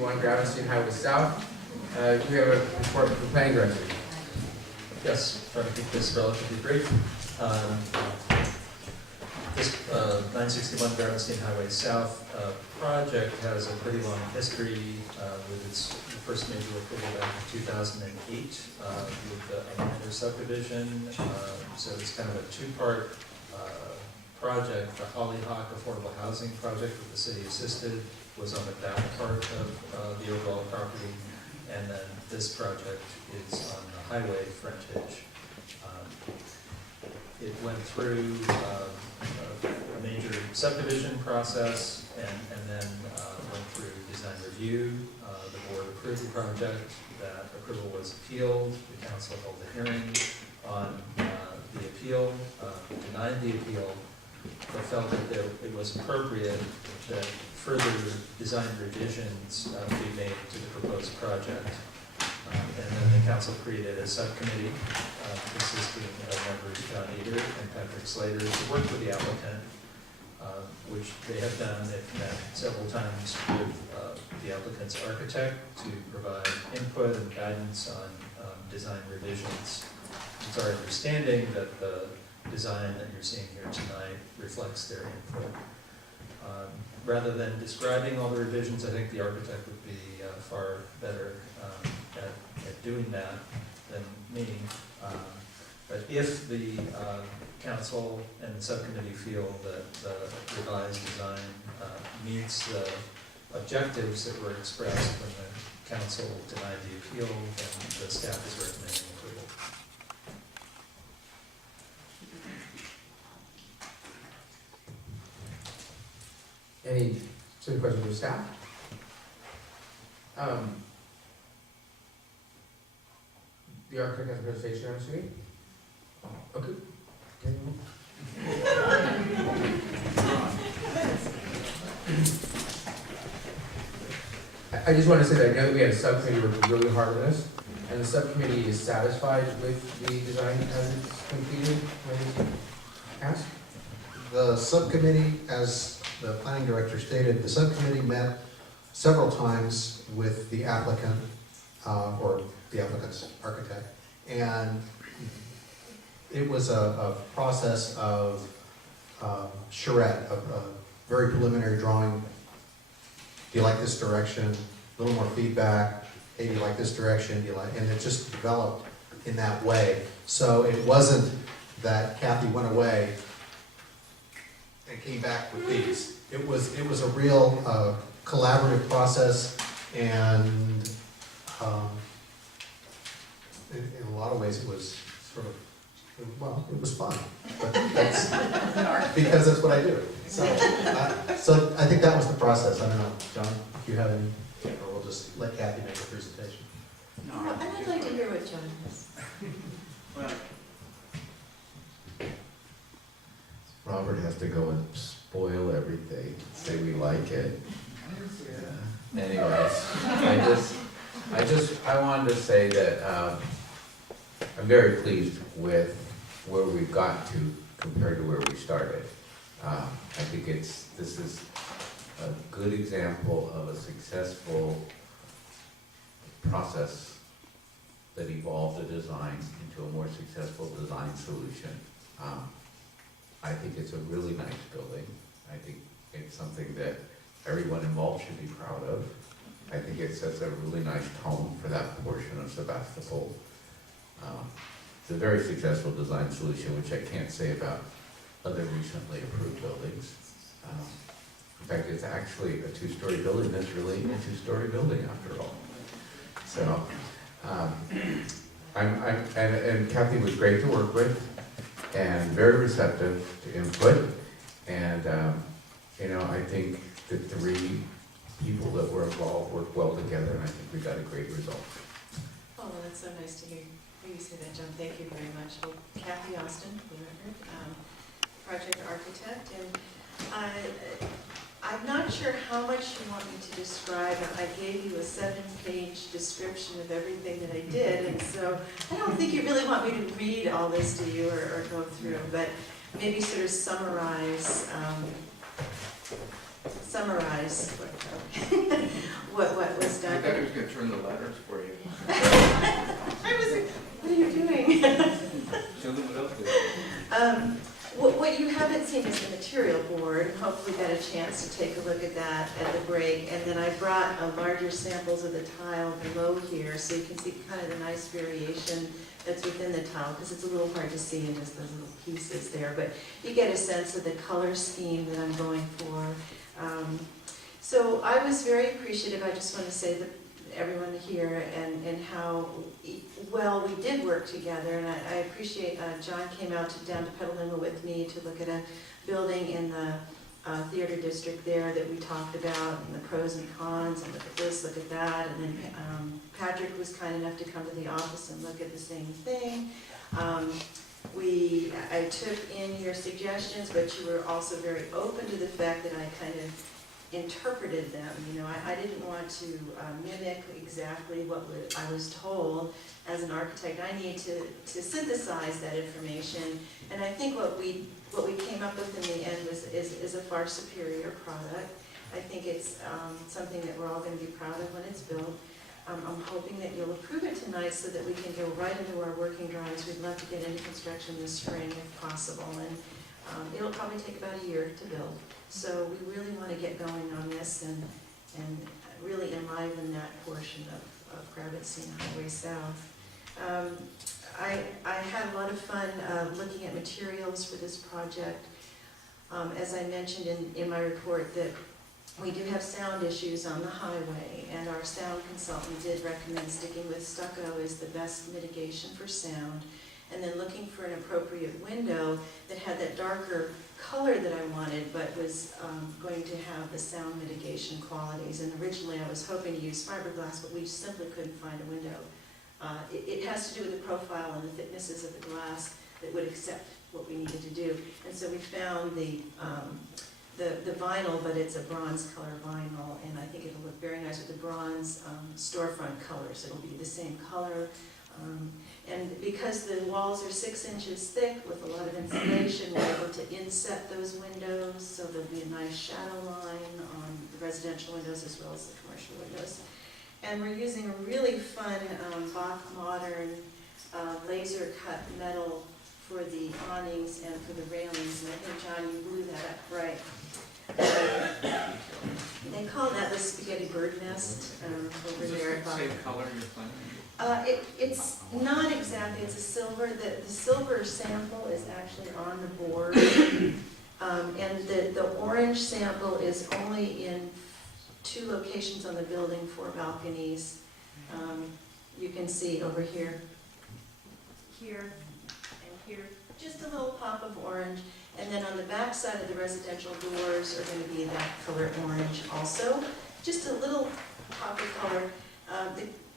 961 Gravenstein Highway South. Do we have a report from the planning director? Yes, trying to keep this relatively brief. This 961 Gravenstein Highway South project has a pretty long history with its first major approval back in 2008 with the minor subdivision. So it's kind of a two-part project. The Hollyhock Affordable Housing Project that the city assisted was on the back part of the overall property, and then this project is on the highway frontage. It went through a major subdivision process and then went through design review. The board approved the project. That approval was appealed. The council held a hearing on the appeal, denied the appeal, but felt that it was appropriate that further design revisions be made to the proposed project. And then the council created a subcommittee consisting of members John Eater and Patrick Slater to work with the applicant, which they have done. They've met several times with the applicant's architect to provide input and guidance on design revisions. It's our understanding that the design that you're seeing here tonight reflects their input. Rather than describing all the revisions, I think the architect would be far better at doing that than me. But if the council and the subcommittee feel that the revised design meets the objectives that were expressed when the council denied the appeal, then the staff is recommending approval. Any specific questions for staff? The architect has a presentation, I'm assuming? Okay. I just want to say that I know that we had a subcommittee working really hard on this, and the subcommittee is satisfied with the design as it's completed when it's asked? The subcommittee, as the planning director stated, the subcommittee met several times with the applicant, or the applicant's architect, and it was a process of charrette, a very preliminary drawing. Do you like this direction? A little more feedback. Hey, do you like this direction? Do you like? And it just developed in that way. So it wasn't that Kathy went away and came back with these. It was a real collaborative process, and in a lot of ways it was sort of, well, it was fun, but that's because that's what I do. So I think that was the process. I don't know, John, if you have any, or we'll just let Kathy make a presentation. No, I would like to hear what John has. Well, Robert has to go and spoil everything, say we like it. Yeah. Anyways, I wanted to say that I'm very pleased with where we've got to compared to where we started. I think this is a good example of a successful process that evolved a design into a more successful design solution. I think it's a really nice building. I think it's something that everyone involved should be proud of. I think it sets a really nice tone for that portion of Sebastopol. It's a very successful design solution, which I can't say about other recently approved buildings. In fact, it's actually a two-story building that's really a two-story building after all. So, and Kathy was great to work with and very receptive to input. And, I think the three people that were involved worked well together, and I think we got a great result. Oh, well, that's so nice to hear you say that, John. Thank you very much. Well, Kathy Austin, for the record, project architect, and I'm not sure how much you want me to describe. I gave you a 7-page description of everything that I did, and so I don't think you really want me to read all this to you or go through, but maybe sort of summarize what was was I done. thought he was gonna turn the letters for you. I was, what are you doing? Show them what else they do. What you haven't seen is the material board. Hopefully got a chance to take a look at that at the break. And then I brought larger samples of the tile below here, so you can see kind of the nice variation that's within the tile, because it's a little hard to see in just those little pieces there. But you get a sense of the color scheme that I'm going for. So I was very appreciative. I just want to say that everyone here and how well we did work together, and I appreciate John came out down to Petaluma with me to look at a building in the theater district there that we talked about, and the pros and cons, and look at this, look at that, and then Patrick was kind enough to come to the office and look at the same thing. I took in your suggestions, but you were also very open to the fact that I kind of interpreted them. You know, I didn't want to mimic exactly what I was told. As an architect, I need to synthesize that information, and I think what we came up with in the end is a far superior product. I think it's something that we're all going to be proud of when it's built. I'm hoping that you'll approve it tonight so that we can go right into our working drawings. We'd love to get into construction this spring if possible, and it'll probably take about a year to build. So we really want to get going on this and really enliven that portion of Kravitz and Highway South. I had a lot of fun looking at materials for this project. As I mentioned in my report, that we do have sound issues on the highway, and our sound consultant did recommend sticking with stucco as the best mitigation for sound, and then looking for an appropriate window that had that darker color that I wanted, but was going to have the sound mitigation qualities. And originally I was hoping to use fiberglass, but we simply couldn't find a window. It has to do with the profile and the thicknesses of the glass that would accept what we needed to do. And so we found the vinyl, but it's a bronze color vinyl, and I think it'll look very nice with the bronze storefront colors. It'll be the same color. And because the walls are 6 inches thick with a lot of insulation, we're able to inset those windows, so there'll be a nice shadow line on the residential windows as well as the commercial windows. And we're using a really fun Bach Modern laser cut metal for the awnings and for the railings, and I think, John, you blew that up right. They call that the spaghetti bird nest over there at Bach. Same color you're planning? It's not exactly, it's a silver. The silver sample is actually on the board. And the orange sample is only in 2 locations on the building, 4 balconies. You can see over here, here, and here, just a little pop of orange. And then on the back side of the residential doors are going to be that color orange also. Just a little pop of color.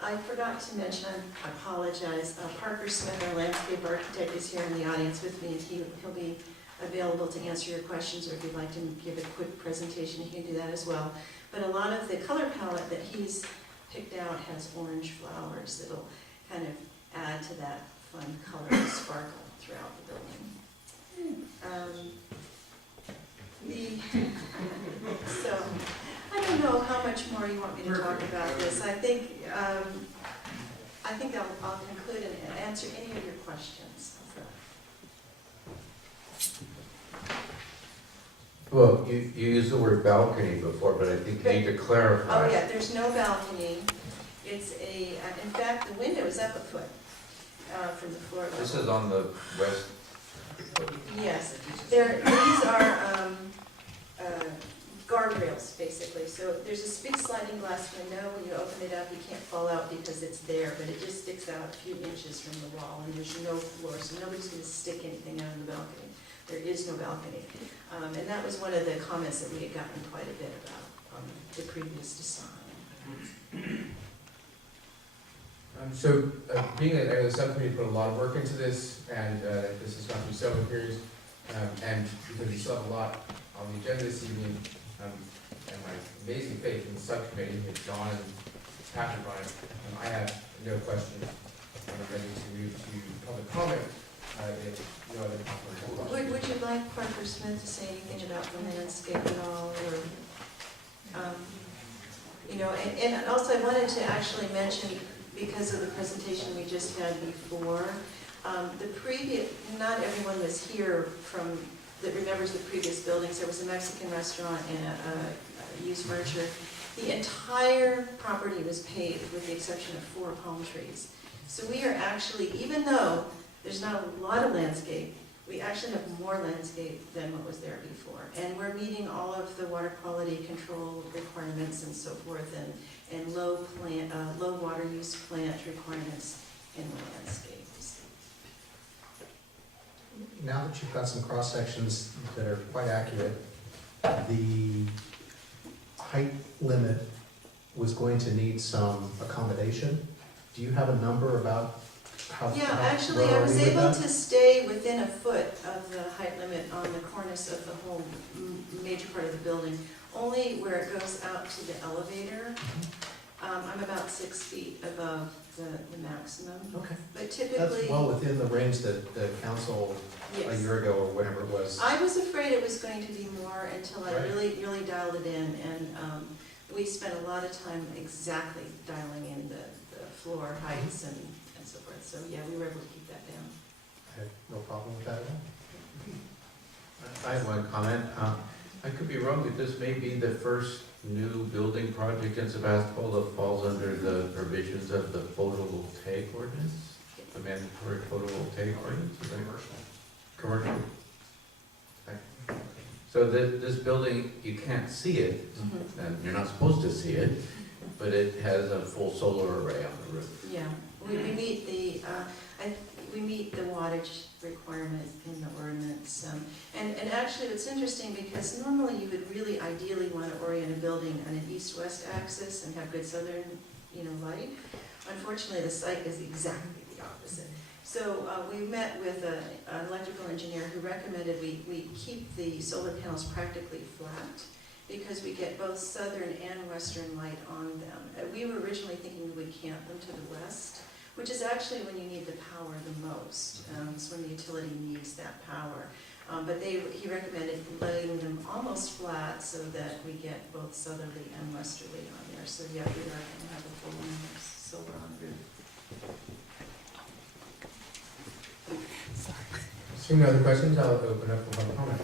I forgot to mention, I apologize, Parker Smith, our landscape architect, is here in the audience with me, and he'll be available to answer your questions, or if you'd like to give a quick presentation, he can do that as well. But a lot of the color palette that he's picked out has orange flowers that'll kind of add to that fun color and sparkle throughout the building. So, I don't know how much more you want me to talk about this. I think I'll conclude and answer any of your questions. Well, you used the word balcony before, but I think you need to clarify. Oh yeah, there's no balcony. It's in fact, the window is up a foot from the floor level. This is on the west. Yes, these are guardrails, basically. So there's a big sliding glass window. When you open it up, you can't fall out because it's there, but it just sticks out a few inches from the wall, and there's no floor, so nobody's going to stick anything out in the balcony. There is no balcony. And that was one of the comments that we had gotten quite a bit about the previous design. So, being that the subcommittee put a lot of work into this, and this has gone through several hearings, and because we still have a lot on the agenda this evening, and my amazing faith in the subcommittee, with John and Patrick on it, I have no questions. I'm ready to move to public comment. If you have any comments. Would you like Parker Smith to say anything about the landscape at all, or? You know, and also I wanted to actually mention, because of the presentation we just had before, the previous, not everyone was here from, that remembers the previous buildings. There was a Mexican restaurant and a used furniture. The entire property was paved with the exception of 4 palm trees. So we are actually, even though there's not a lot of landscape, we actually have more landscape than what was there before. And we're meeting all of the water quality control requirements and so forth, and low water use plant requirements in the landscapes. Now that you've got some cross-sections that are quite accurate, the height limit was going to need some accommodation. Do you have a number about how? Yeah, how actually, where I are was we with able that? to stay within a foot of the height limit on the cornice of the whole major part of the building, only where it goes out to the elevator. I'm about 6 feet above the maximum, Okay, but that's typically, well within the range that the council a yes. year ago or whatever it was. I was afraid it was going to be more until I Right. really dialed it in, and we spent a lot of time exactly dialing in the floor heights and so forth. So yeah, we were able to keep that down. I have no problem with that at all. I have one comment. I could be wrong, but this may be the first new building project in Sebastopol that falls under the provisions of the photovoltaic ordinance, the mandatory photovoltaic ordinance. Is that commercial? Okay. So this building, you can't see it, and you're not supposed to see it, but it has a full solar array on the roof. Yeah, we meet we meet the wattage requirement in the ordinance. And actually, it's interesting because normally you would really ideally want to orient a building on an east-west axis and have good southern, light. Unfortunately, the site is exactly the opposite. So we met with an electrical engineer who recommended we keep the solar panels practically flat because we get both southern and western light on them. We were originally thinking we would camp them to the west, which is actually when you need the power the most. It's when the utility needs that power. But he recommended laying them almost flat so that we get both southerly and westerly on there. So yeah, we are going to have a full moon of solar on the roof. Seeing no other questions, I'll open up for public comment.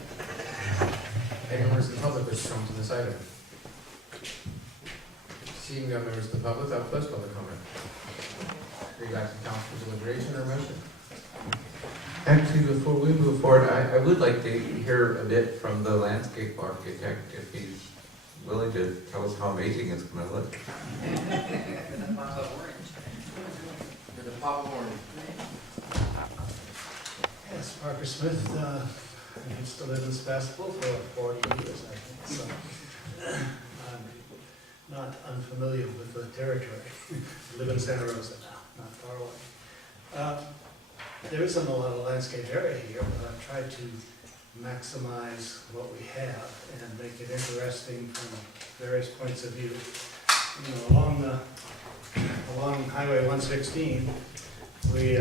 Any members of the public wish to come to this item? Seeing no members of the public, I'll close public comment. Bring back to council for deliberation or motion. Actually, before we move forward, I would like to hear a bit from the landscape architect, if he's willing to tell us how amazing it's gonna look. The pop of orange. Yes, Parker Smith, I used to live in Sebastopol for 40 years, I think, so I'm not unfamiliar with the territory. I live in Santa Rosa now, not far away. There isn't a lot of landscape area here, but I've tried to maximize what we have and make it interesting from various points of view. Along Highway 116, we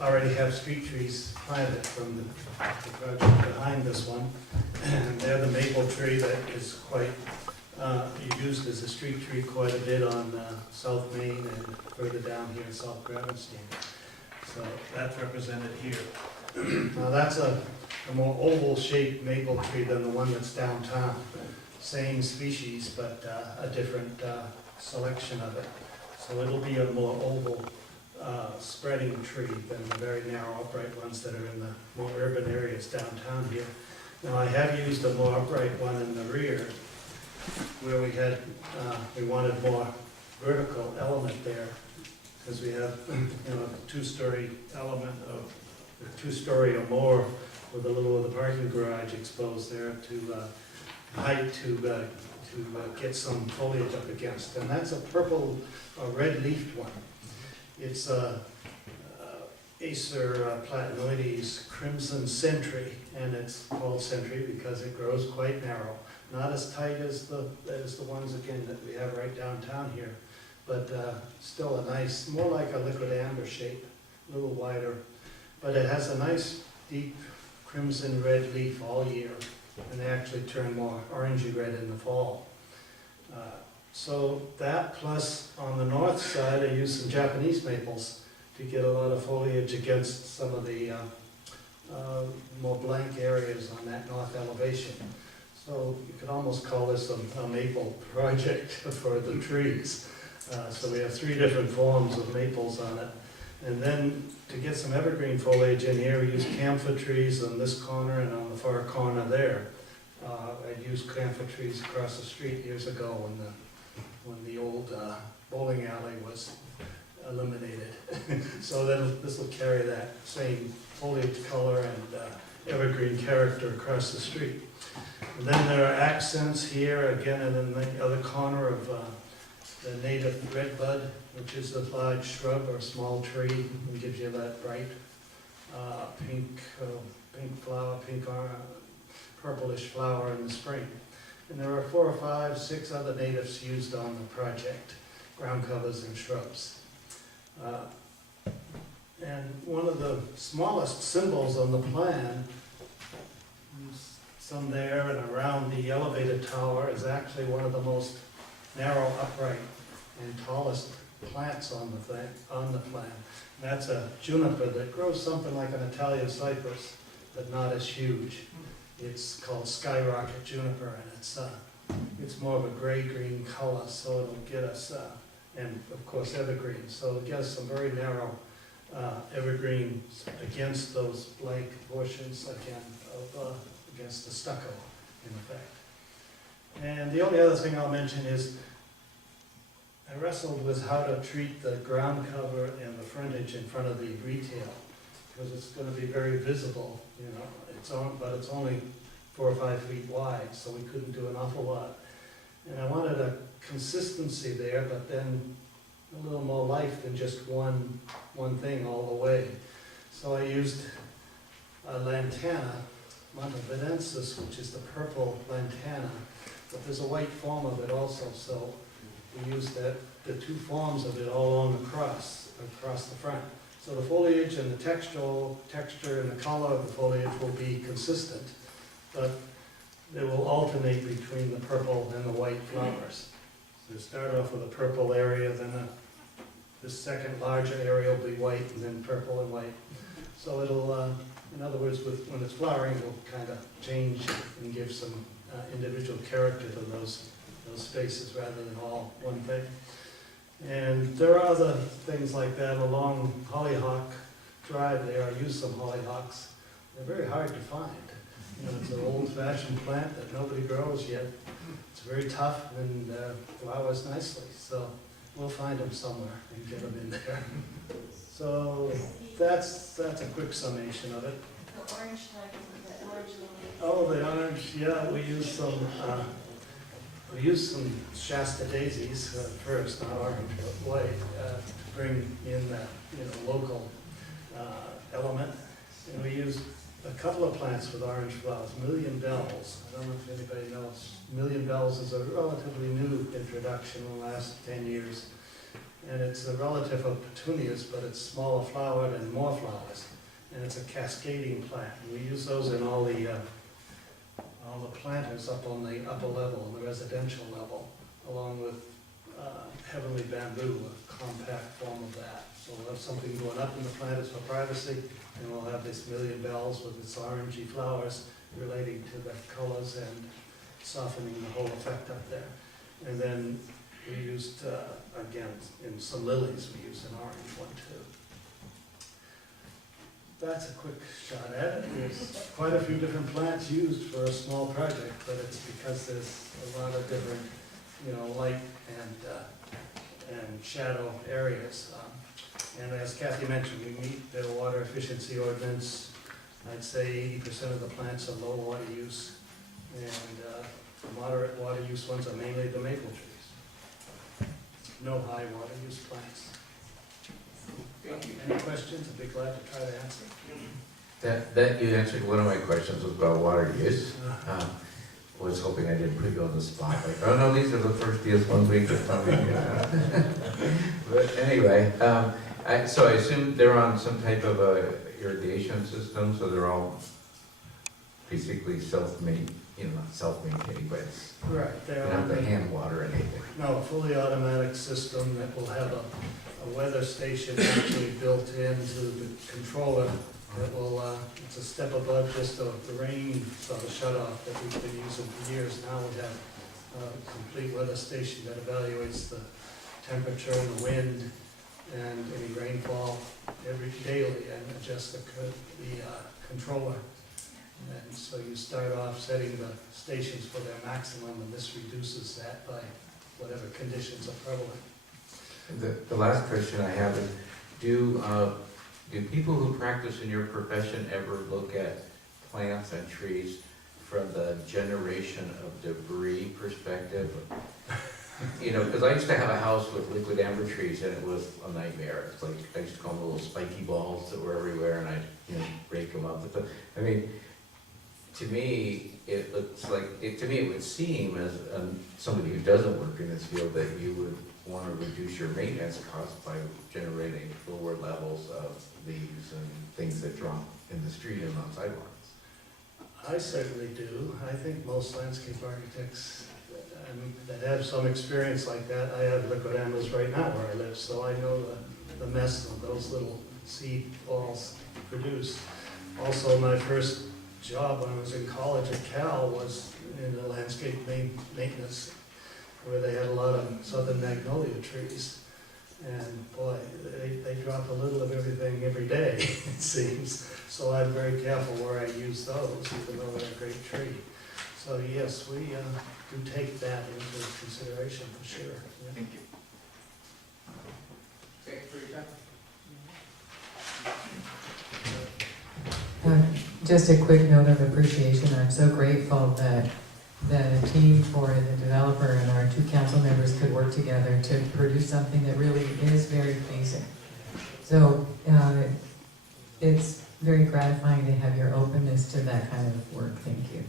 already have street trees planted from the project behind this one. And they're the maple tree that is quite used as a street tree quite a bit on South Main and further down here in South Gravenstein. So that's represented here. Now that's a more oval-shaped maple tree than the one that's downtown. Same species, but a different selection of it. So it'll be a more oval spreading tree than the very narrow upright ones that are in the more urban areas downtown here. Now I have used a more upright one in the rear where we wanted more vertical element there because we have a two-story element of 2-story or more with a little of the parking garage exposed there to height to get some foliage up against. And that's a purple or red-leafed one. It's Acer platanoides Crimson Sentry, and it's called Sentry because it grows quite narrow. Not as tight as the ones, again, that we have right downtown here, but still a nice, more like a liquid amber shape, a little wider. But it has a nice, deep crimson red leaf all year, and they actually turn more orangey red in the fall. So that plus on the north side, I used some Japanese maples to get a lot of foliage against some of the more blank areas on that north elevation. So you could almost call this a maple project for the trees. So we have 3 different forms of maples on it. And then to get some evergreen foliage in here, we use camphor trees on this corner and on the far corner there. I'd used camphor trees across the street years ago when the old bowling alley was eliminated. So this will carry that same foliage color and evergreen character across the street. And then there are accents here, again, and in the other corner of the native redbud, which is a large shrub or small tree, and gives you that bright pink flower, purplish flower in the spring. And there are 4 or 5, 6 other natives used on the project, ground covers and shrubs. And one of the smallest symbols on the plan, some there and around the elevated tower, is actually one of the most narrow, upright, and tallest plants on the plan. And that's a juniper that grows something like an Italian cypress, but not as huge. It's called skyrocket juniper, and it's more of a gray-green color, so it'll get us, and of course evergreen, so it'll get us some very narrow evergreen against those blank portions again against the stucco, in effect. And the only other thing I'll mention is I wrestled with how to treat the ground cover and the frontage in front of the retail, because it's going to be very visible, you know. But it's only 4 or 5 feet wide, so we couldn't do an awful lot. And I wanted a consistency there, but then a little more life than just one thing all the way. So I used a lantana, montevidensis, which is the purple lantana, but there's a white form of it also, so we used the 2 forms of it all along across the front. So the foliage and the texture and the color of the foliage will be consistent, but they will alternate between the purple and the white flowers. So you start off with a purple area, then this second larger area will be white, and then purple and white. So it'll, in other words, when it's flowering, it'll kind of change and give some individual character to those spaces rather than all one thing. And there are other things like that along Hollyhock Drive there. I used some hollyhocks. They're very hard to find. You know, it's an old-fashioned plant that nobody grows yet. It's very tough and flowers nicely. So we'll find them somewhere and get them in there. So that's a quick summation of it. The orange type, the orange lily. Oh, the orange, yeah, we used some Shasta daisies first, not orange, but white, to bring in that, you know, local element. And we used a couple of plants with orange flowers, million bells. I don't know if anybody knows. Million bells is a relatively new introduction in the last 10 years. And it's a relative of petunias, but it's smaller flowered and more flowers. And it's a cascading plant. And we use those in all the planters up on the upper level, on the residential level, along with heavenly bamboo, a compact form of that. So we'll have something going up in the planters for privacy, and we'll have this million bells with its orangey flowers relating to the colors and softening the whole effect up there. And then we used, again, in some lilies, we used an orange one too. That's a quick shot at it. There's quite a few different plants used for a small project, but it's because there's a lot of different, you know, light and shadow areas. And as Kathy mentioned, we meet the water efficiency ordinance. I'd say 80% of the plants are low water use, and the moderate water use ones are mainly the maple trees. No high water use plants. Any questions? I'd be glad to try to answer. That you answered one of my questions was about water use. Was hoping I didn't put you on the spot, like, oh no, these are the first deals 1 week or something. But anyway, so I assume they're on some type of a irrigation system, so they're all basically self-made, not self-maintaining, but it's, Right, you they're don't have to on, hand water anything. no, a fully automatic system that will have a weather station actually built into the controller that will, it's a step above just the rain sort of shut off that we've been using for years. Now we have a complete weather station that evaluates the temperature and the wind and any rainfall every daily and adjusts the controller. And so you start off setting the stations for their maximum, and this reduces that by whatever conditions are prevalent. The last question I have is, do people who practice in your profession ever look at plants and trees from the generation of debris perspective? Because I used to have a house with liquid amber trees, and it was a nightmare. It's like, I used to call them little spiky balls that were everywhere, and I'd, break them up. But, to me, it looks like, to me, it would seem as somebody who doesn't work in this field that you would want to reduce your maintenance costs by generating lower levels of leaves and things that drop in the street and on sidewalks. I certainly do. I think most landscape architects that have some experience like that, I have liquid ambers right now where I live, so I know the mess that those little seed balls produce. Also, my first job when I was in college at Cal was in the landscape maintenance, where they had a lot of southern magnolia trees. And boy, they drop a little of everything every day, it seems. So I'm very careful where I use those, even though they're a great tree. So yes, we do take that into consideration for sure. Yeah. Thank you. Thanks for your time. Just a quick note of appreciation. I'm so grateful that a team for the developer and our two council members could work together to produce something that really is very pleasing. So it's very gratifying to have your openness to that kind of work. Thank you.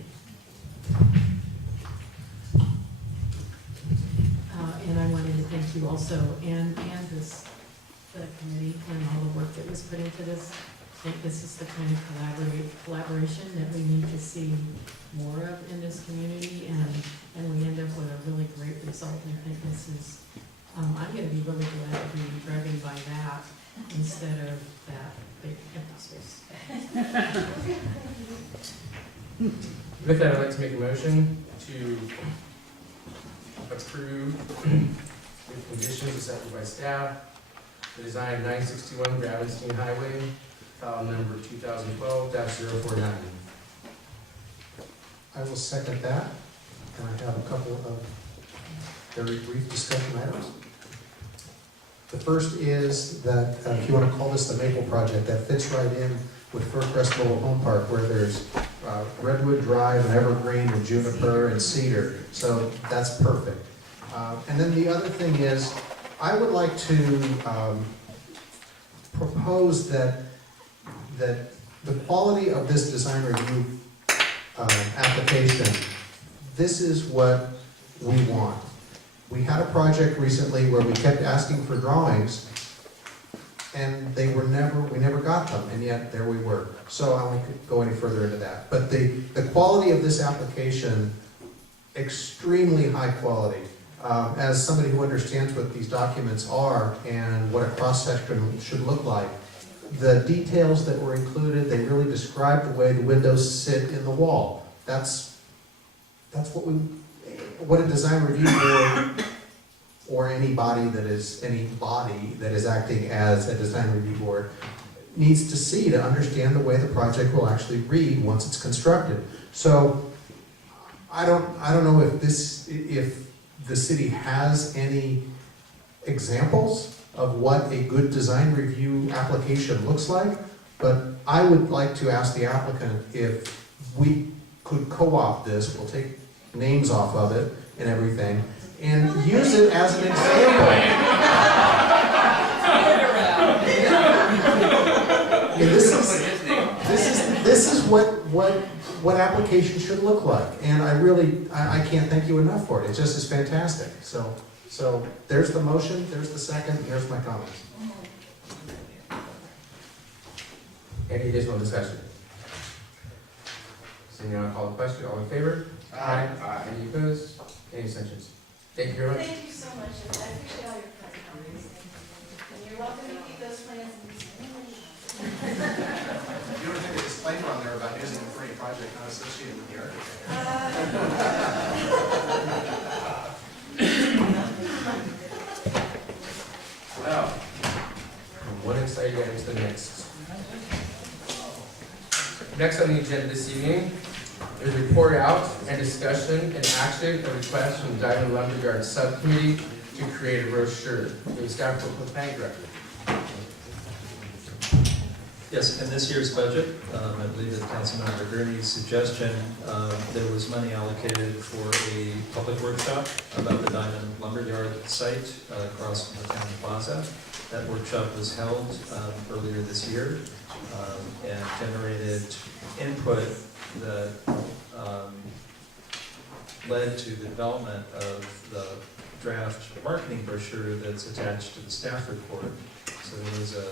And I wanted to thank you also and the committee and all the work that was put into this. I think this is the kind of collaboration that we need to see more of in this community, and we end up with a really great result. And I think this is, I'm going to be really glad to be driving by that instead of that big empty space. With that, I'd like to make a motion to approve with conditions accepted by staff the design of 961 Gravenstein Highway, file number 2012-049. I will second that, and I have a couple of very brief discussion items. The first is that, if you want to call this the Maple Project, that fits right in with First Mobile Home Park, where there's Redwood Drive and Evergreen and Juniper and Cedar, so that's perfect. And then the other thing is, I would like to propose that the quality of this design review application, this is what we want. We had a project recently where we kept asking for drawings, and we never got them, and yet there we were. So I won't go any further into that. But the quality of this application, extremely high quality. As somebody who understands what these documents are and what a cross-section should look like, the details that were included, they really describe the way the windows sit in the wall. That's what a design review board or any body that is acting as a design review board needs to see to understand the way the project will actually read once it's constructed. So I don't know if the city has any examples of what a good design review application looks like, but I would like to ask the applicant if we could co-opt this, we'll take names off of it and everything, and use it as an example. This is what application should look like, and I can't thank you enough for it. It just is fantastic. So there's the motion, there's the second, there's my comments. Any additional discussion? Seeing none, I'll call the question. All in favor? Aye. Any opposed? Any abstentions? Thank you very much. Thank you so much, and I appreciate all your kind comments. And you're welcome to keep those plans and use them. You don't have a disclaimer on there about using it for any project not associated with the architect. Wow. From one exciting item to the next. Next on the agenda this evening is report out and discussion and action of request from the Diamond Lumberyard Subcommittee to create a brochure. The staff will put planning director. Yes, in this year's budget, I believe at Councilmember Gurney's suggestion, there was money allocated for a public workshop about the Diamond Lumberyard site across from the town plaza. That workshop was held earlier this year and generated input that led to the development of the draft marketing brochure that's attached to the staff report. So there was a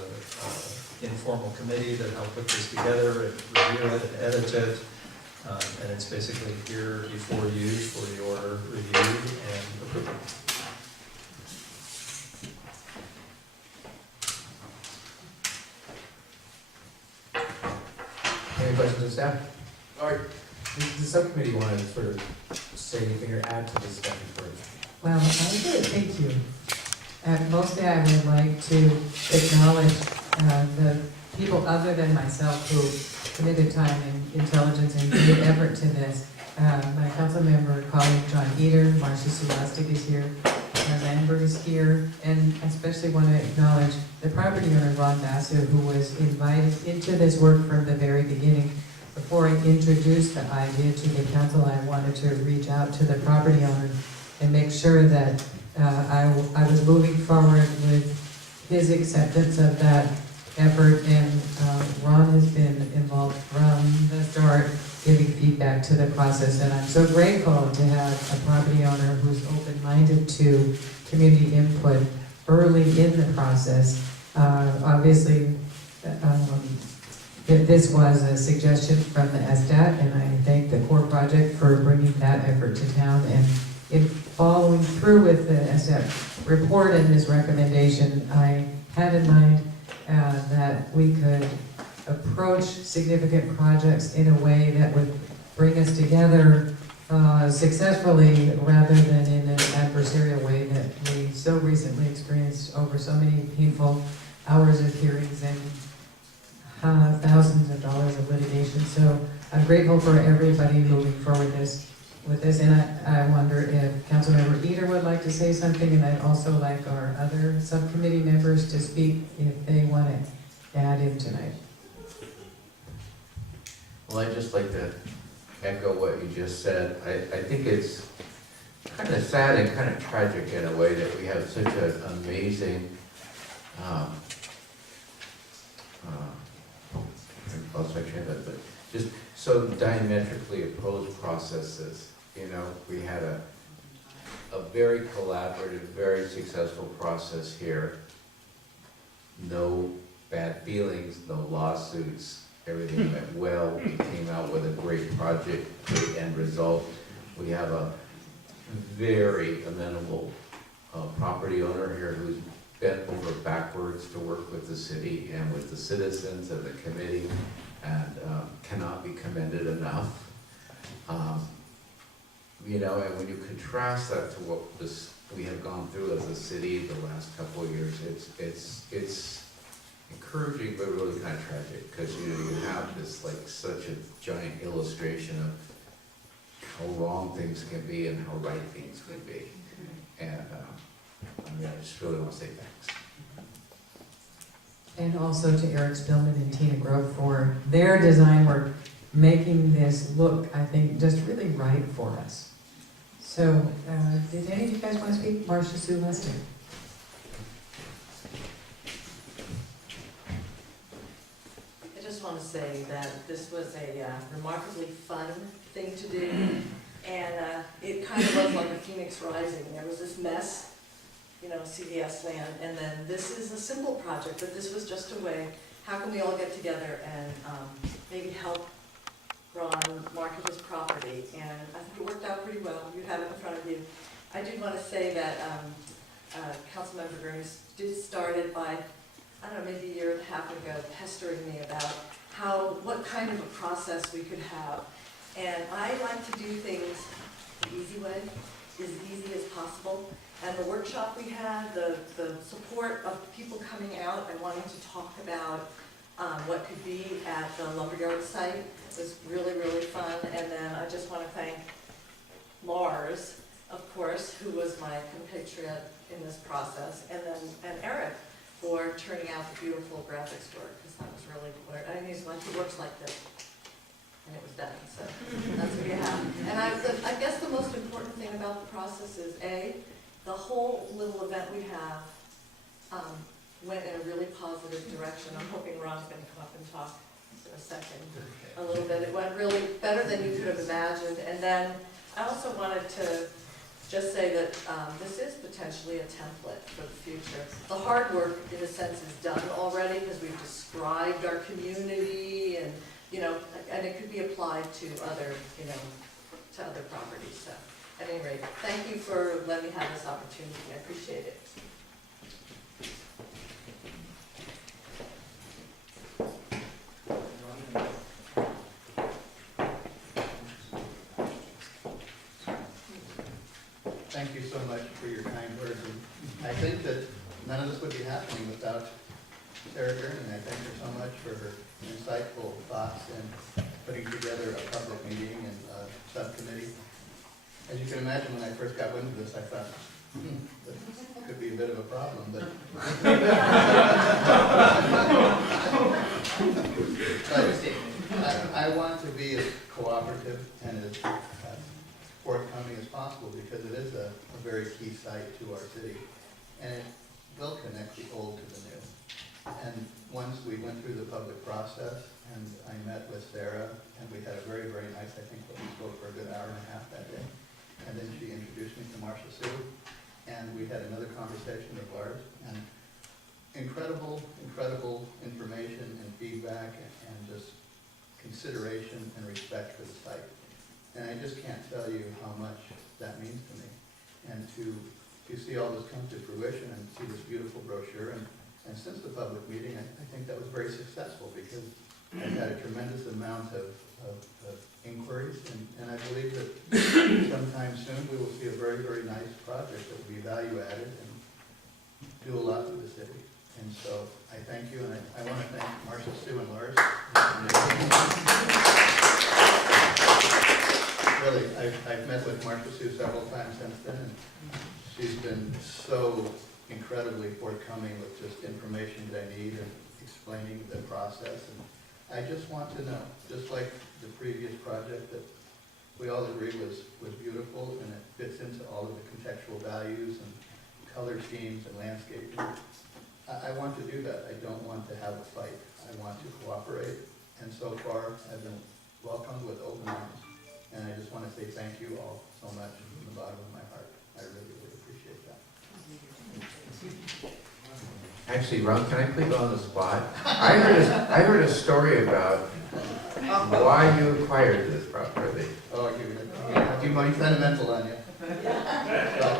informal committee that helped put this together and review it and edit it. And it's basically here before you for your review and approval. Any questions of staff? Or does the subcommittee want to sort of say anything or add to this discussion first? Well, I would, thank you. Mostly I would like to acknowledge the people other than myself who committed time and intelligence and great effort to this. My council member colleague John Eater, Marcia Sulastic is here, Lambert is here, and I especially want to acknowledge the property owner Ron Basso, who was invited into this work from the very beginning. Before I introduced the idea to the council, I wanted to reach out to the property owner and make sure that I was moving forward with his acceptance of that effort, and Ron has been involved from the start, giving feedback to the process, and I'm so grateful to have a property owner who's open-minded to community input early in the process. Obviously, this was a suggestion from the SDAT, and I thank the core project for bringing that effort to town, and in following through with the SDAT report and this recommendation, I had in mind that we could approach significant projects in a way that would bring us together successfully rather than in an adversarial way that we so recently experienced over so many painful hours of hearings and thousands of dollars of litigation. So I'm grateful for everybody moving forward with this, and I wonder if Councilmember Eater would like to say something, and I'd also like our other subcommittee members to speak if they want to add in tonight. Well, I'd just like to echo what you just said. I think it's kind of sad and kind of tragic in a way that we have such an amazing, but just so diametrically opposed processes. You know, we had a very collaborative, very successful process here. No bad feelings, no lawsuits. Everything went well. We came out with a great project, great end result. We have a very amenable property owner here who's bent over backwards to work with the city and with the citizens and the committee, and cannot be commended enough. You know, and when you contrast that to what we have gone through as a city the last couple of years, it's encouraging but really kind of tragic, because you know, you have this like such a giant illustration of how wrong things can be and how right things can be. And I mean, I just really want to say thanks. And also to Eric Spillman and Tina Grove for their design work, making this look, I think, just really right for us. So, did any of you guys want to speak? Marcia Sue Lester. I just want to say that this was a remarkably fun thing to do, and it kind of was like a phoenix rising. There was this mess, you know, CVS land, and then this is a simple project, but this was just a way, how can we all get together and maybe help Ron market his property, and I think it worked out pretty well. You have it in front of you. I did want to say that Councilmember Burns did start it by, I don't know, maybe a year and a half ago, pestering me about what kind of a process we could have. And I like to do things the easy way, as easy as possible. And the workshop we had, the support of people coming out and wanting to talk about what could be at the lumberyard site was really, really fun. And then I just want to thank Lars, of course, who was my compatriot in this process, and Eric for turning out the beautiful graphics work, because that was really what I mean. He works like this, and it was done. So that's what you have. And I guess the most important thing about the process is the whole little event we have went in a really positive direction. I'm hoping Ron's going to come up and talk for a second a little bit. It went really better than you could have imagined. And then I also wanted to just say that this is potentially a template for the future. The hard work, in a sense, is done already because we've described our community, and and it could be applied to other, to other properties. So, at any rate, thank you for letting me have this opportunity. I appreciate it. Thank you so much for your kind words. And I think that none of this would be happening without Sarah Gernon. I thank her so much for her insightful thoughts and putting together a public meeting and a subcommittee. As you can imagine, when I first got wind of this, I thought, this could be a bit of a problem. But, I want to be as cooperative and as forthcoming as possible, because it is a very key site to our city, and it will connect the old to the new. And once we went through the public process, and I met with Sarah, and we had a very, very nice, I think we spoke for a good hour and a half that day, and then she introduced me to Marcia Sue, and we had another conversation with Lars, and incredible information and feedback, and just consideration and respect for the site. And I just can't tell you how much that means to me. And to see all this come to fruition and see this beautiful brochure. And since the public meeting, I think that was very successful, because I've had a tremendous amount of inquiries. And I believe that sometime soon we will see a very, very nice project that will be value added and do a lot for the city. And so I thank you, and I want to thank Marcia, Sue, and Lars. Really, I've met with Marcia Sue several times since then, and she's been so incredibly forthcoming with just information that I need and explaining the process. And I just want to know, just like the previous project that we all agree was beautiful, and it fits into all of the contextual values and color schemes and landscaping. I want to do that. I don't want to have a fight. I want to cooperate. And so far, I've been welcomed with open arms. And I just want to say thank you all so much from the bottom of my heart. I really, really appreciate that. Actually, Ron, can I put you on the spot? I heard a story about why you acquired this property. Oh, Do you mind? Sentimental on you. Well,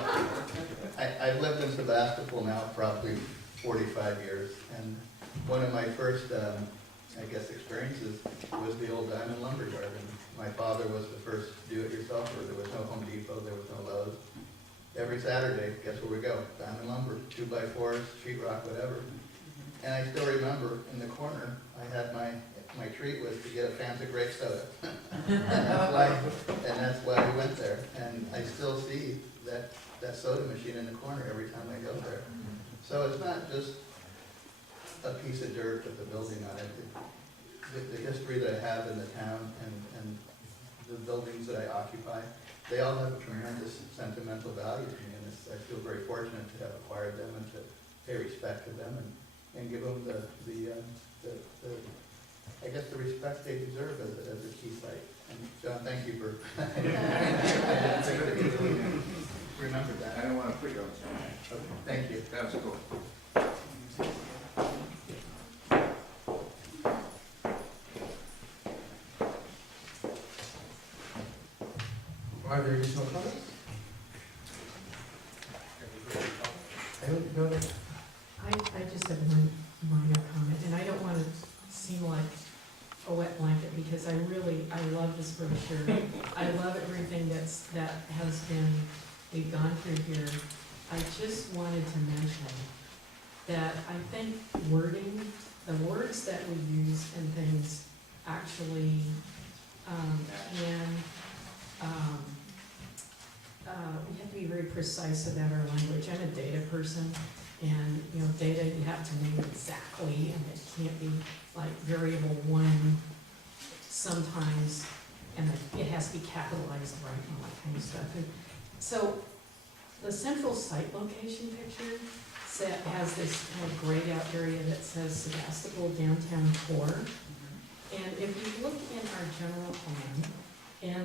I've lived in Sebastopol now probably 45 years, and one of my first, experiences was the old Diamond Lumber Yard. And my father was the first do-it-yourselfer. There was no Home Depot, there was no Lowe's. Every Saturday, guess where we go? Diamond Lumber, 2x4s, sheetrock, whatever. And I still remember in the corner, I had my treat was to get a Fanta grape soda. and that's why we went there. And I still see that soda machine in the corner every time I go there. So it's not just a piece of dirt with a building on it. The history that I have in the town and the buildings that I occupy, they all have a tremendous sentimental value to me, and I feel very fortunate to have acquired them and to pay respect to them and give them the respect they deserve as a key site. And John, thank you for remember that. I don't want to put you on the spot. Okay, thank you. That was cool. Are there additional comments? I don't know that. I just have one minor comment, and I don't want to seem like a wet blanket, because I love this brochure. I love everything that has been, we've gone through here. I just wanted to mention that I think wording, the words that we use and things actually we have to be very precise about our language. I'm a data person, and, you know, data you have to name exactly, and it can't be like variable one sometimes, and it has to be capitalized right and all that kind of stuff. And so the central site location picture has this kind of grayed out area that says Sebastopol downtown core. And if you look in our general plan, in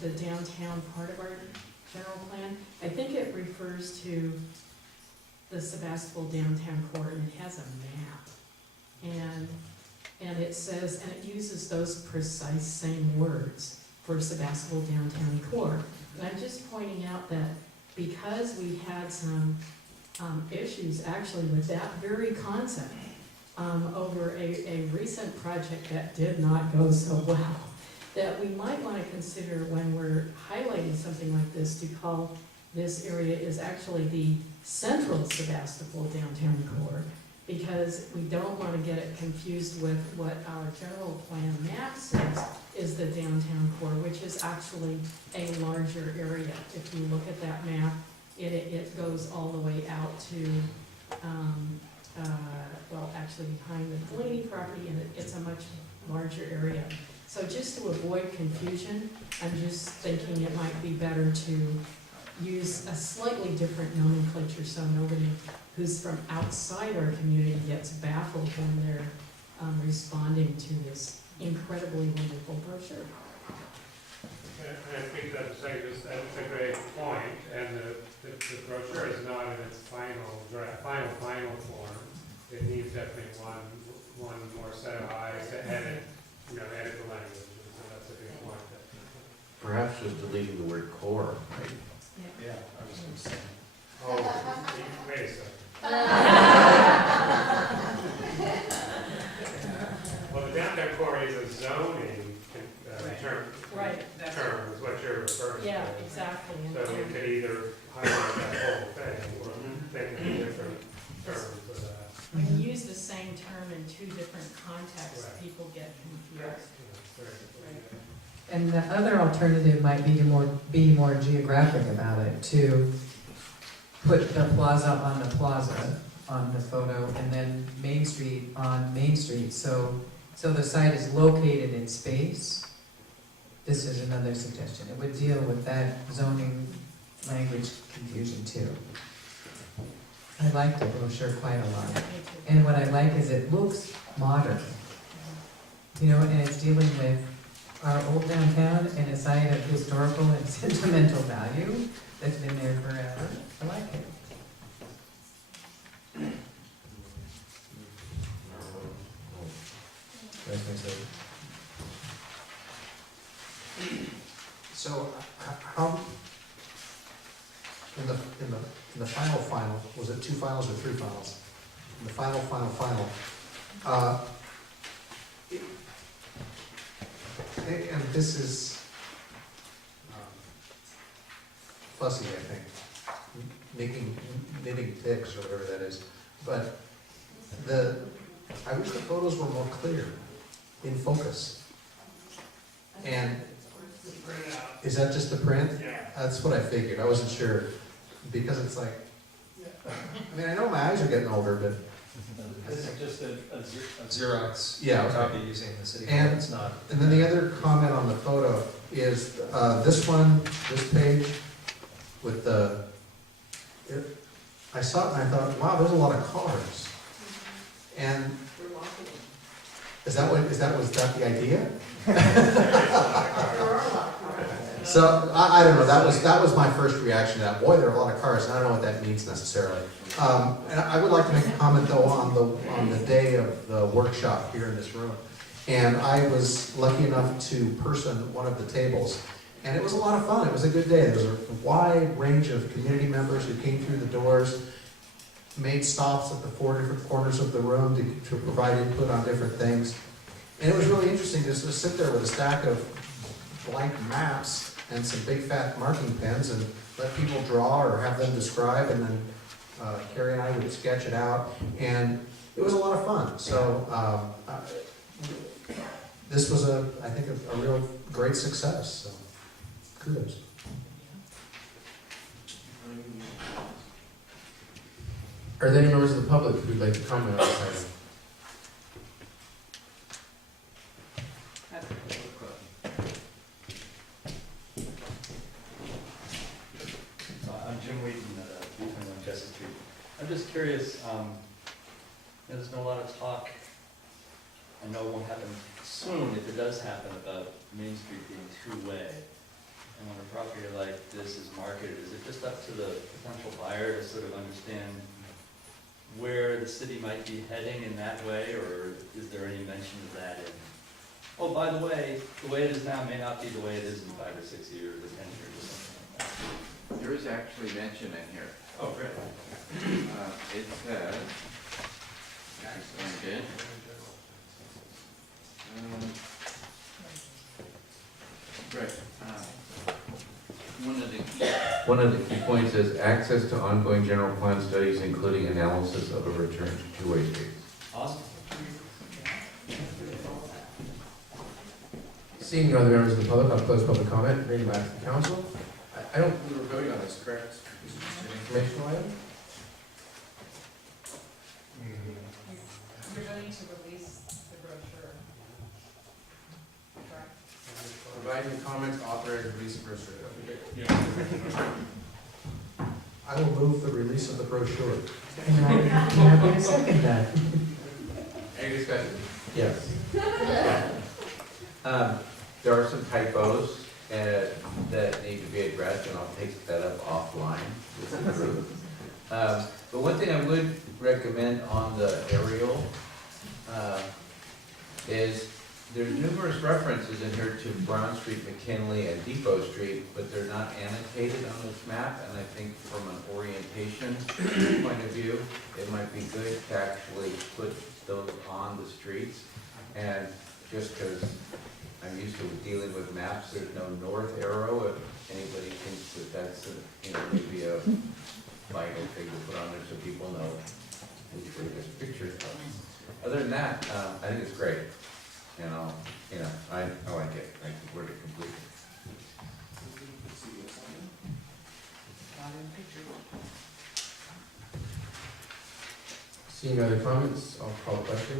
the downtown part of our general plan, I think it refers to the Sebastopol downtown core, and it has a map. And it says, and it uses those precise same words for Sebastopol downtown core. And I'm just pointing out that because we had some issues actually with that very concept over a recent project that did not go so well, that we might want to consider when we're highlighting something like this to call this area is actually the central Sebastopol downtown core, because we don't want to get it confused with what our general plan map says is the downtown core, which is actually a larger area. If you look at that map, it goes all the way out to, well, actually behind the Delaney property, and it's a much larger area. So just to avoid confusion, I'm just thinking it might be better to use a slightly different nomenclature so nobody who's from outside our community gets baffled when they're responding to this incredibly wonderful brochure. I think that's a great point, and the brochure is not in its final form. It needs definitely one more set of eyes to edit the language, so that's a good point. Perhaps just deleting the word core, right? Yeah, I was gonna say. Wait a second. Well, the downtown core is a zoning term. Right. Term is what you're referring to. Yeah, exactly. So we could either highlight that whole thing or think of different terms for that. When you use the same term in two different contexts, Right. people get confused. And the other alternative might be to be more geographic about it, to put the plaza on the plaza on the photo, and then Main Street on Main Street, so the site is located in space. This is another suggestion. It would deal with that zoning language confusion too. I like the brochure quite a lot. And what I like is it looks modern. You know, and it's dealing with our old downtown and a site of historical and sentimental value that's been there forever. I like it. So, how, in the final, was it 2 finals or 3 finals? In the final, and this is fussy, I think, knitting ticks or whatever that is, but I wish the photos were more clear, in focus. And is that just the print? Yeah. That's what I figured. I wasn't sure, because it's like, I mean, I know my eyes are getting older, but This is just a Xerox Yeah, okay. copy using the city. And- It's not. And then the other comment on the photo is this one, this page, with I saw it and I thought, wow, there's a lot of cars. And was that the idea? So, I don't know, that was my first reaction to that. Boy, there are a lot of cars, and I don't know what that means necessarily. And I would like to make a comment though on the day of the workshop here in this room. And I was lucky enough to person one of the tables. And it was a lot of fun. It was a good day. There was a wide range of community members who came through the doors, made stops at the 4 different corners of the room to provide input on different things. And it was really interesting just to sit there with a stack of blank maps and some big fat marking pens and let people draw or have them describe, and then Carrie and I would sketch it out. And it was a lot of fun. So this was, I think, a real great success. So kudos. Are there any members of the public who'd like to comment on this item? I'm Jim Wheaton at 321 Jesse Street. I'm just curious, there's been a lot of talk, I know it won't happen soon, if it does happen, about Main Street being two-way. And when a property like this is marketed, is it just up to the potential buyer to sort of understand where the city might be heading in that way, or is there any mention of that in, oh, by the way it is now may not be the way it is in 5 or 6 years or 10 years or something like that? There is actually mention in here. Oh, great. It says, find it. Right. One of the key points is access to ongoing general plan studies, including analysis of a return to two-way streets. Awesome. Seeing no other members of the public, I'll close public comment, bring it back to the council. I don't believe we're voting on this, correct? This is just an informational item? You're going to release the brochure. Correct? Providing comments, authorize release of brochure. I will move the release of the brochure. And I'm happy to second that. Any discussion? Yes. There are some typos that need to be addressed, and I'll take that up offline with the group. But one thing I would recommend on the aerial is there's numerous references in here to Brown Street, McKinley, and Depot Street, but they're not annotated on this map, and I think from an orientation point of view, it might be good to actually put those on the streets. And just because I'm used to dealing with maps, there's no north arrow. If anybody thinks that that's maybe a vital thing to put on there so people know which way this picture comes. Other than that, I think it's great. And I like it. I support it completely. Seeing no other comments, I'll call the question.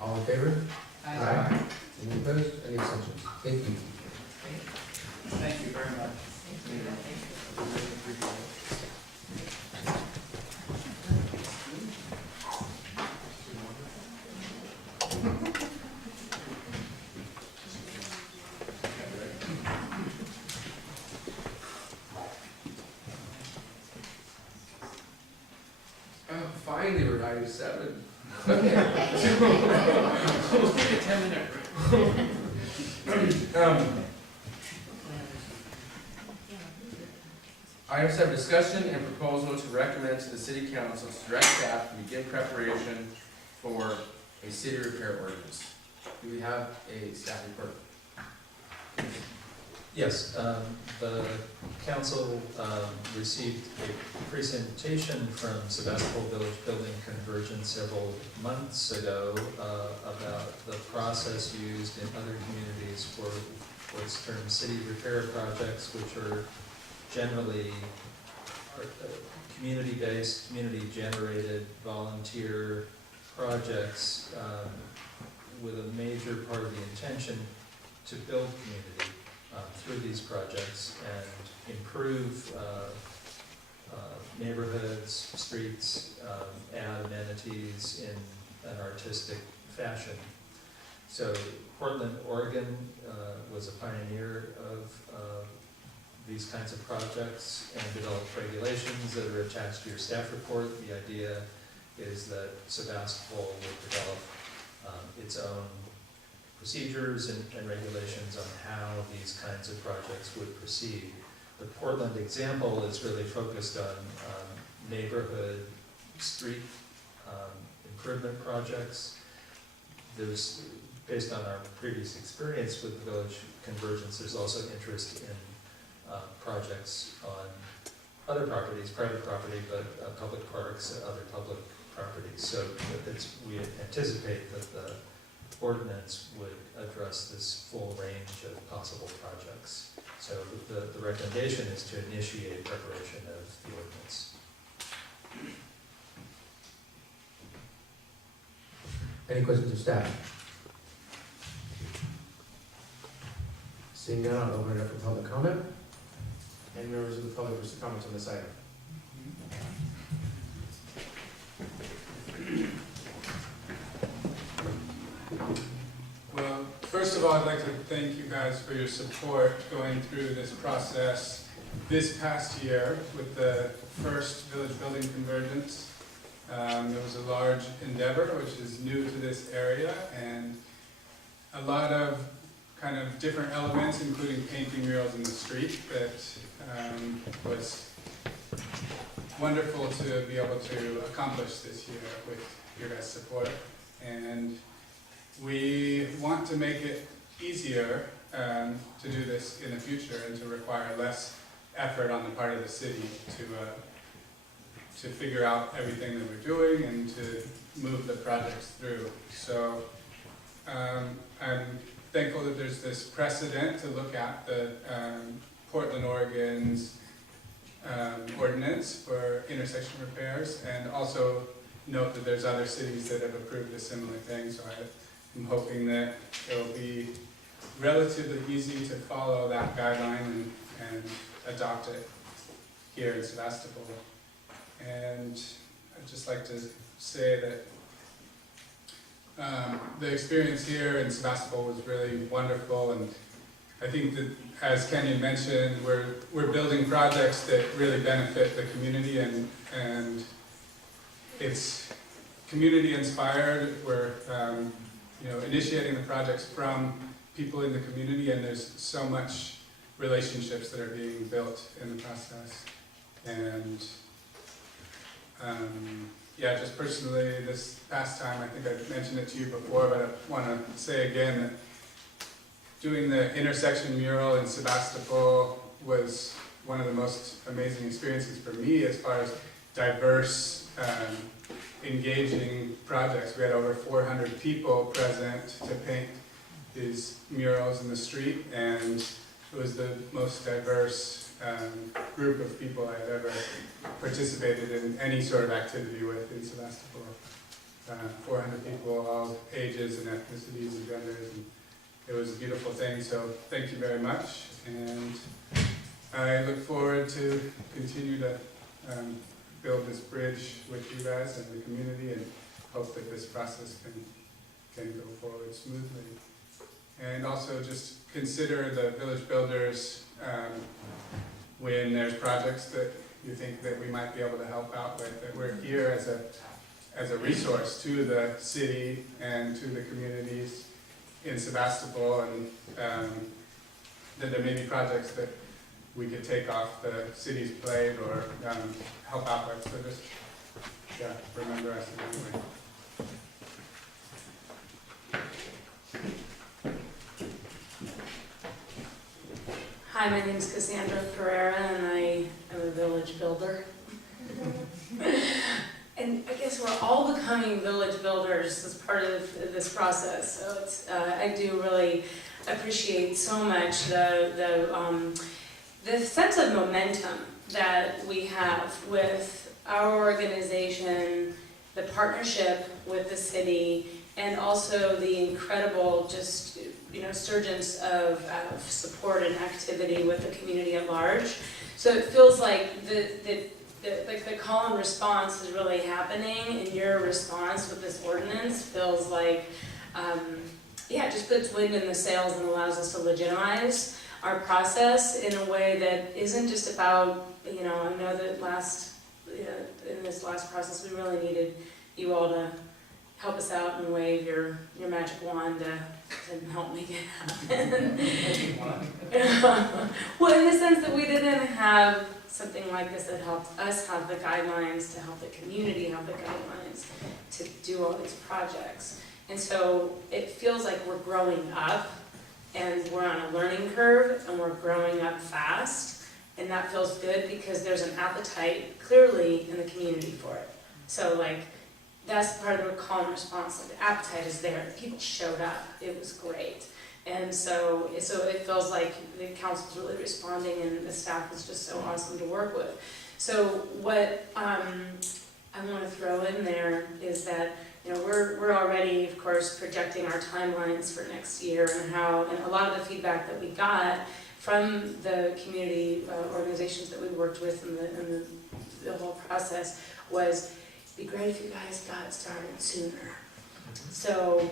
All in favor? Aye. Any opposed? Any abstentions? Thank you. Thank you very much. Oh, finally, we're down to 7. Okay. Let's take a 10-minute break. Item 7, discussion and proposal to recommend to the city council to direct staff to begin preparation for a city repair ordinance. Do we have a staff report? Yes, the council received a presentation from Sebastopol Village Building Convergence several months ago about the process used in other communities for what's termed city repair projects, which are generally community-based, community-generated, volunteer projects with a major part of the intention to build community through these projects and improve neighborhoods, streets, add amenities in an artistic fashion. So Portland, Oregon was a pioneer of these kinds of projects and developed regulations that are attached to your staff report. The idea is that Sebastopol will develop its own procedures and regulations on how these kinds of projects would proceed. The Portland example is really focused on neighborhood, street improvement projects. There's, based on our previous experience with the village convergence, there's also interest in projects on other properties, private property, but public parks and other public properties. So we anticipate that the ordinance would address this full range of possible projects. So the recommendation is to initiate preparation of the ordinance. Any questions of staff? Seeing none, I'll open it up for public comment. Any members of the public wish to comment on this item? Well, first of all, I'd like to thank you guys for your support going through this process this past year with the first village building convergence. It was a large endeavor, which is new to this area, and a lot of kind of different elements, including painting murals in the street, that was wonderful to be able to accomplish this year with your guys' support. And we want to make it easier to do this in the future and to require less effort on the part of the city to figure out everything that we're doing and to move the projects through. So I'm thankful that there's this precedent to look at the Portland, Oregon's ordinance for intersection repairs, and also note that there's other cities that have approved a similar thing. So I'm hoping that it'll be relatively easy to follow that guideline and adopt it here in Sebastopol. And I'd just like to say that the experience here in Sebastopol was really wonderful, and I think that, as Kenyon mentioned, we're building projects that really benefit the community, and it's community inspired. We're initiating the projects from people in the community, and there's so much relationships that are being built in the process. And yeah, just personally, this past time, I think I mentioned it to you before, but I want to say again that doing the intersection mural in Sebastopol was one of the most amazing experiences for me as far as diverse, engaging projects. We had over 400 people present to paint these murals in the street, and it was the most diverse group of people I've ever participated in any sort of activity with in Sebastopol. 400 people, all ages and ethnicities and genders, and it was a beautiful thing. So thank you very much, and I look forward to continue to build this bridge with you guys and the community, and hope that this process can go forward smoothly. And also just consider the village builders when there's projects that you think that we might be able to help out with, that we're here as a resource to the city and to the communities in Sebastopol, and that there may be projects that we could take off the city's plate or help out with. So just, yeah, remember us in any way. Hi, my name is Cassandra Pereira, and I am a village builder. And I guess we're all becoming village builders as part of this process. So it's, I do really appreciate so much the sense of momentum that we have with our organization, the partnership with the city, and also the incredible just surgence of support and activity with the community at large. So it feels like the call and response is really happening, and your response with this ordinance feels like, it just puts wind in the sails and allows us to legitimize our process in a way that isn't just about, I know that in this last process, we really needed you all to help us out and wave your magic wand to help make it happen. Well, in the sense that we didn't have something like this that helped us have the guidelines, to help the community have the guidelines to do all these projects. And so it feels like we're growing up and we're on a learning curve and we're growing up fast. And that feels good because there's an appetite clearly in the community for it. So like, that's part of the call and response. Like, the appetite is there. People showed up. It was great. And so it feels like the council's really responding and the staff is just so awesome to work with. So what I want to throw in there is that, you know, we're already, of course, projecting our timelines for next year and a lot of the feedback that we got from the community organizations that we worked with in the whole process was, it'd be great if you guys got started sooner. So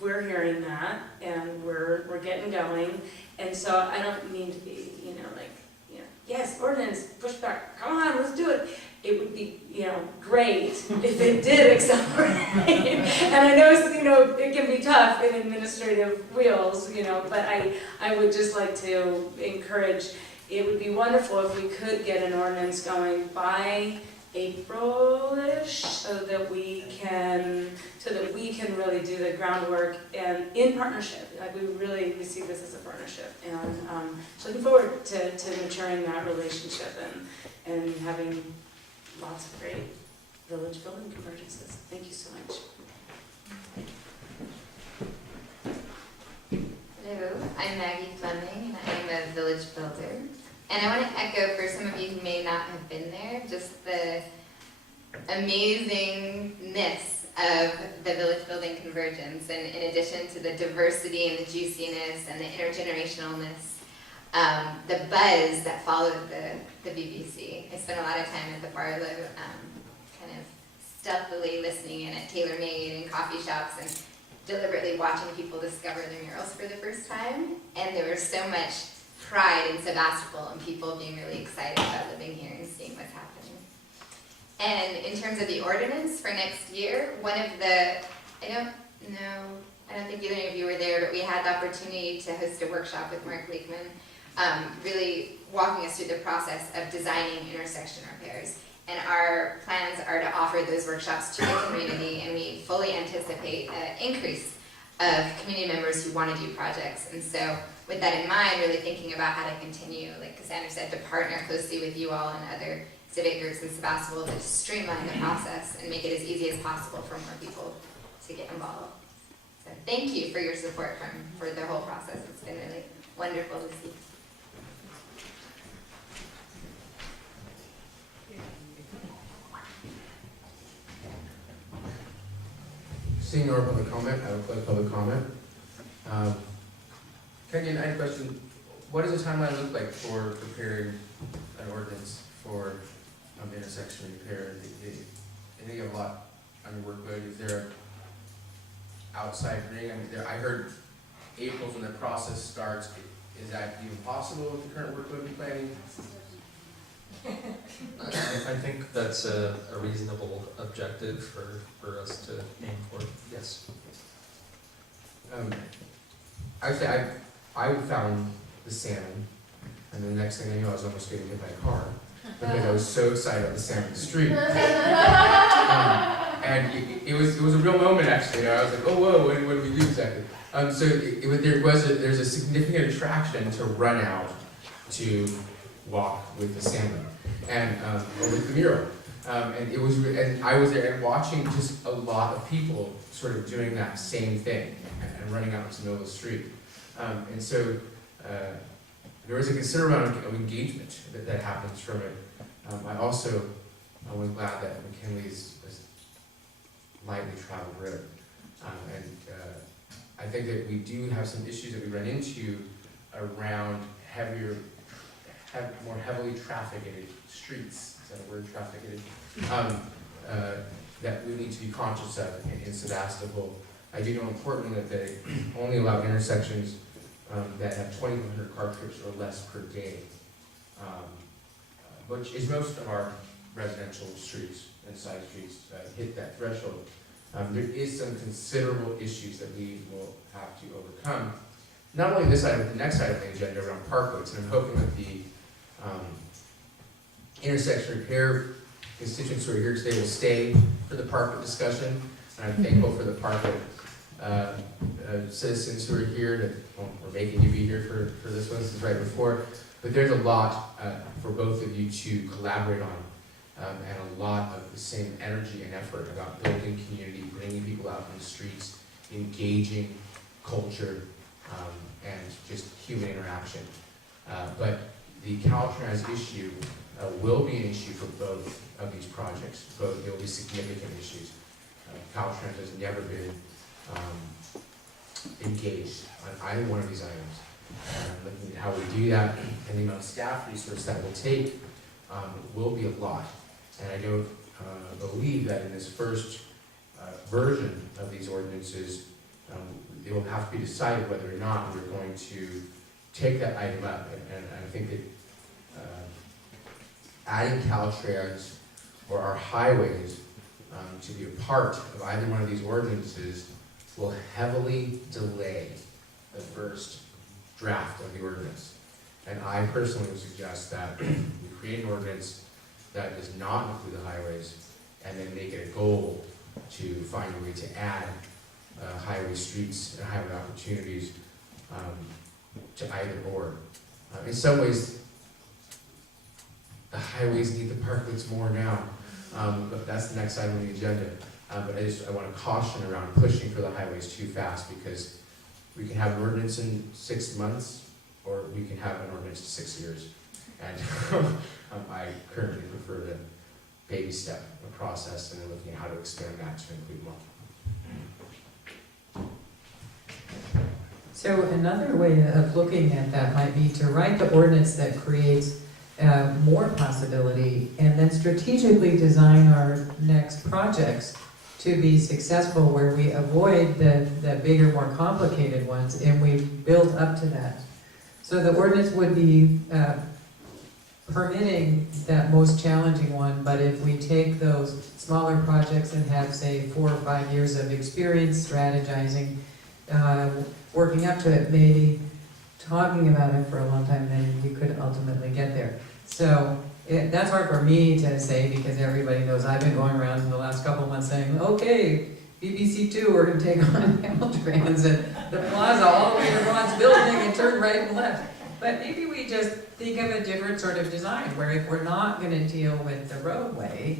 we're hearing that, and we're getting going, and so I don't mean to be, yes, ordinance, pushback, come on, let's do it. It would be, great if it did accelerate. And I know, it can be tough in administrative wheels, but I would just like to encourage, it would be wonderful if we could get an ordinance going by April-ish, so that we can really do the groundwork and in partnership. Like, we see this as a partnership, and so looking forward to maturing that relationship and having lots of great village building convergences. Thank you so much. Hello, I'm Maggie Fleming, and I'm a village builder. And I want to echo, for some of you who may not have been there, just the amazingness of the village building convergence. And in addition to the diversity and the juiciness and the intergenerationalness, the buzz that followed the BBC. I spent a lot of time at the Barlow, kind of stealthily listening in at Tailor Made and coffee shops and deliberately watching people discover their murals for the first time. And there was so much pride in Sebastopol and people being really excited about living here and seeing what's happening. And in terms of the ordinance for next year, one of the, I don't think either of you were there, but we had the opportunity to host a workshop with Mark Leekman, really walking us through the process of designing intersection repairs. And our plans are to offer those workshops to the community, and we fully anticipate an increase of community members who want to do projects. And so with that in mind, really thinking about how to continue, like Cassandra said, to partner closely with you all and other civic groups in Sebastopol to streamline the process and make it as easy as possible for more people to get involved. So thank you for your support for the whole process. It's been really wonderful to see. Seeing no public comment, I will close public comment. Kenyon, I had a question. What does the timeline look like for preparing an ordinance for intersection repair? I think you have a lot on your workload. Is there an outside ring? I heard April's when the process starts. Is that even possible with the current workload and planning? I think that's a reasonable objective for us to aim for, yes. Actually, I found the salmon, and the next thing I knew, I was almost getting hit by a car because I was so excited about the salmon in the street. And it was a real moment, actually. I was like, oh, whoa, what do we do exactly? So there's a significant attraction to run out to walk with the salmon and or with the mural. And I was there and watching just a lot of people sort of doing that same thing and running out into the middle of the street. And so there was a considerable amount of engagement that happens from it. I also was glad that McKinley is a lightly traveled road. And I think that we do have some issues that we run into around more heavily trafficked streets. Is that a word, trafficked? That we need to be conscious of in Sebastopol. I do know importantly that they only allow intersections that have 2,100 car trips or less per day, which is most of our residential streets and side streets hit that threshold. there is some considerable issues that we will have to overcome. Not only this item, but the next item on the agenda around parklets, and I'm hoping that the intersection repair constituents who are here today will stay for the parklet discussion. And I'm thankful for the parklet citizens who are here, that we're making you be here for this one. This is right before. But there's a lot for both of you to collaborate on, and a lot of the same energy and effort about building community, bringing people out on the streets, engaging culture, and just human interaction. But the Caltrans issue will be an issue for both of these projects. Both, there will be significant issues. Caltrans has never been engaged on either one of these items. Looking at how we do that and the amount of staff resource that will take will be a lot. And I don't believe that in this first version of these ordinances, it will have to be decided whether or not we're going to take that item up. And I think that adding Caltrans or our highways to be a part of either one of these ordinances will heavily delay the first draft of the ordinance. And I personally would suggest that we create an ordinance that does not include the highways, and then make it a goal to find a way to add highway streets and highway opportunities to either or. In some ways, the highways need the parklets more now, but that's the next item on the agenda. But I want to caution around pushing for the highways too fast, because we can have an ordinance in 6 months, or we can have an ordinance in 6 years. And I currently prefer to baby step the process and then looking at how to expand that to include more. So another way of looking at that might be to write the ordinance that creates more possibility, and then strategically design our next projects to be successful, where we avoid the bigger, more complicated ones, and we build up to that. So the ordinance would be permitting that most challenging one, but if we take those smaller projects and have, say, 4 or 5 years of experience strategizing, working up to it, maybe talking about it for a long time, then we could ultimately get there. So that's hard for me to say, because everybody knows I've been going around in the last couple of months saying, okay, BBC2, we're going to take on Caltrans and the plaza all the way to Ron's building and turn right and left. But maybe we just think of a different sort of design, where if we're not going to deal with the roadway,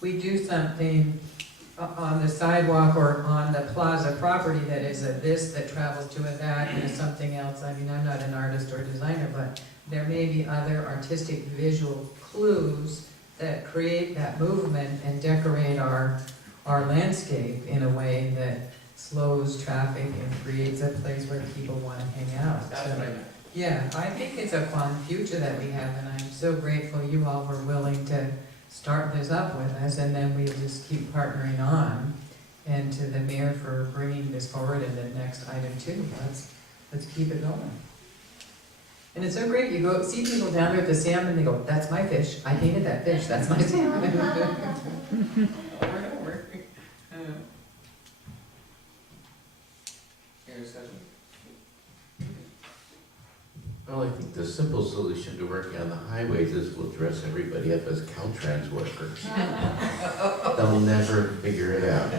we do something on the sidewalk or on the plaza property that is a this that travels to a that and something else. I mean, I'm not an artist or designer, but there may be other artistic visual clues that create that movement and decorate our landscape in a way that slows traffic and creates a place where people want to hang out. That's what I meant. Yeah, I think it's a fun future that we have, and I'm so grateful you all were willing to start this up with us, and then we just keep partnering on. And to the mayor for bringing this forward in the next item too. Let's keep it going. And it's so great, you go see people down there at the salmon, they go, that's my fish, I painted that fish, that's my salmon. Over and over. Any discussion? Well, I think the simple solution to working on the highways is we'll dress everybody up as Caltrans workers. They'll never figure it out.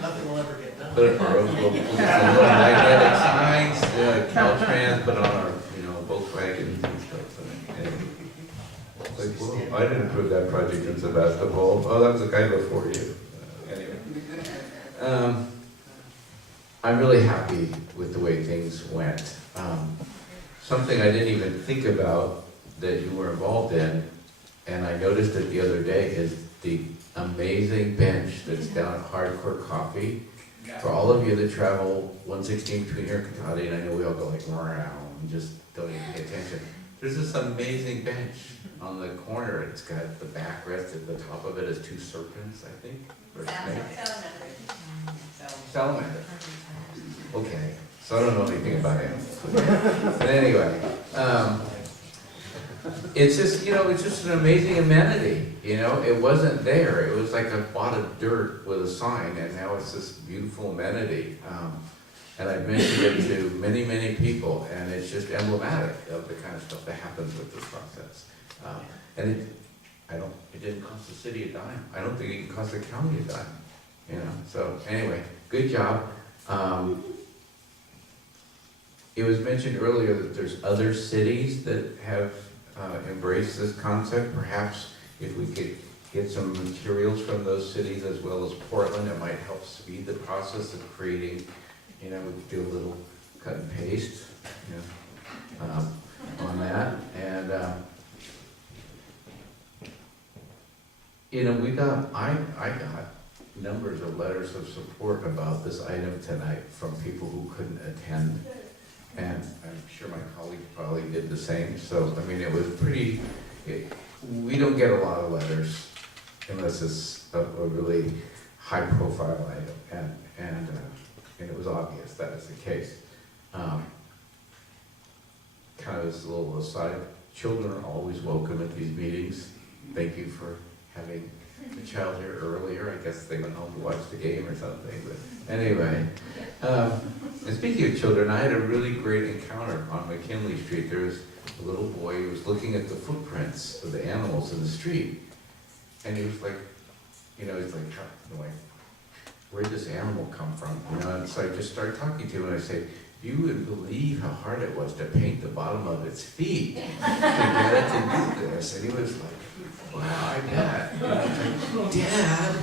Nothing will ever get done. Put up our own little magnetic signs, Caltrans, put on our, Volkswagen and stuff. Like, well, I didn't approve that project in Sebastopol. Oh, that was the guy before you. Anyway. I'm really happy with the way things went. Something I didn't even think about that you were involved in, and I noticed it the other day, is the amazing bench that's down at Hardcore Coffee. For all of you that travel 116 between here and Cotati, and I know we all go like, around and just don't even pay attention. There's this amazing bench on the corner. It's got the backrest at the top of it is 2 serpents, I think. Or salamander. Okay. So I don't know anything about it. But anyway, it's just, it's just an amazing amenity, it wasn't there, it was like a plot of dirt with a sign, and now it's this beautiful amenity. And I've mentioned it to many, many people, and it's just emblematic of the kind of stuff that happens with this process. And it didn't cost the city a dime. I don't think it cost the county a dime, So anyway, good job. It was mentioned earlier that there's other cities that have embraced this concept. Perhaps if we could get some materials from those cities as well as Portland, it might help speed the process of creating, we could do a little cut and paste, on that. And, I got numbers of letters of support about this item tonight from people who couldn't attend. And I'm sure my colleagues probably did the same. So, it was we don't get a lot of letters unless it's a really high-profile item. And it was obvious that was the case. Kind of this little aside, children are always welcome at these meetings. Thank you for having the child here earlier. I guess they went home to watch the game or something. But anyway, and speaking of children, I had a really great encounter on McKinley Street. There was a little boy who was looking at the footprints of the animals in the street. And he was like, where'd this animal come from? And so I just started talking to him, and I said, you would believe how hard it was to paint the bottom of its feet to get it to do this. And he was like, wow, I bet. Dad,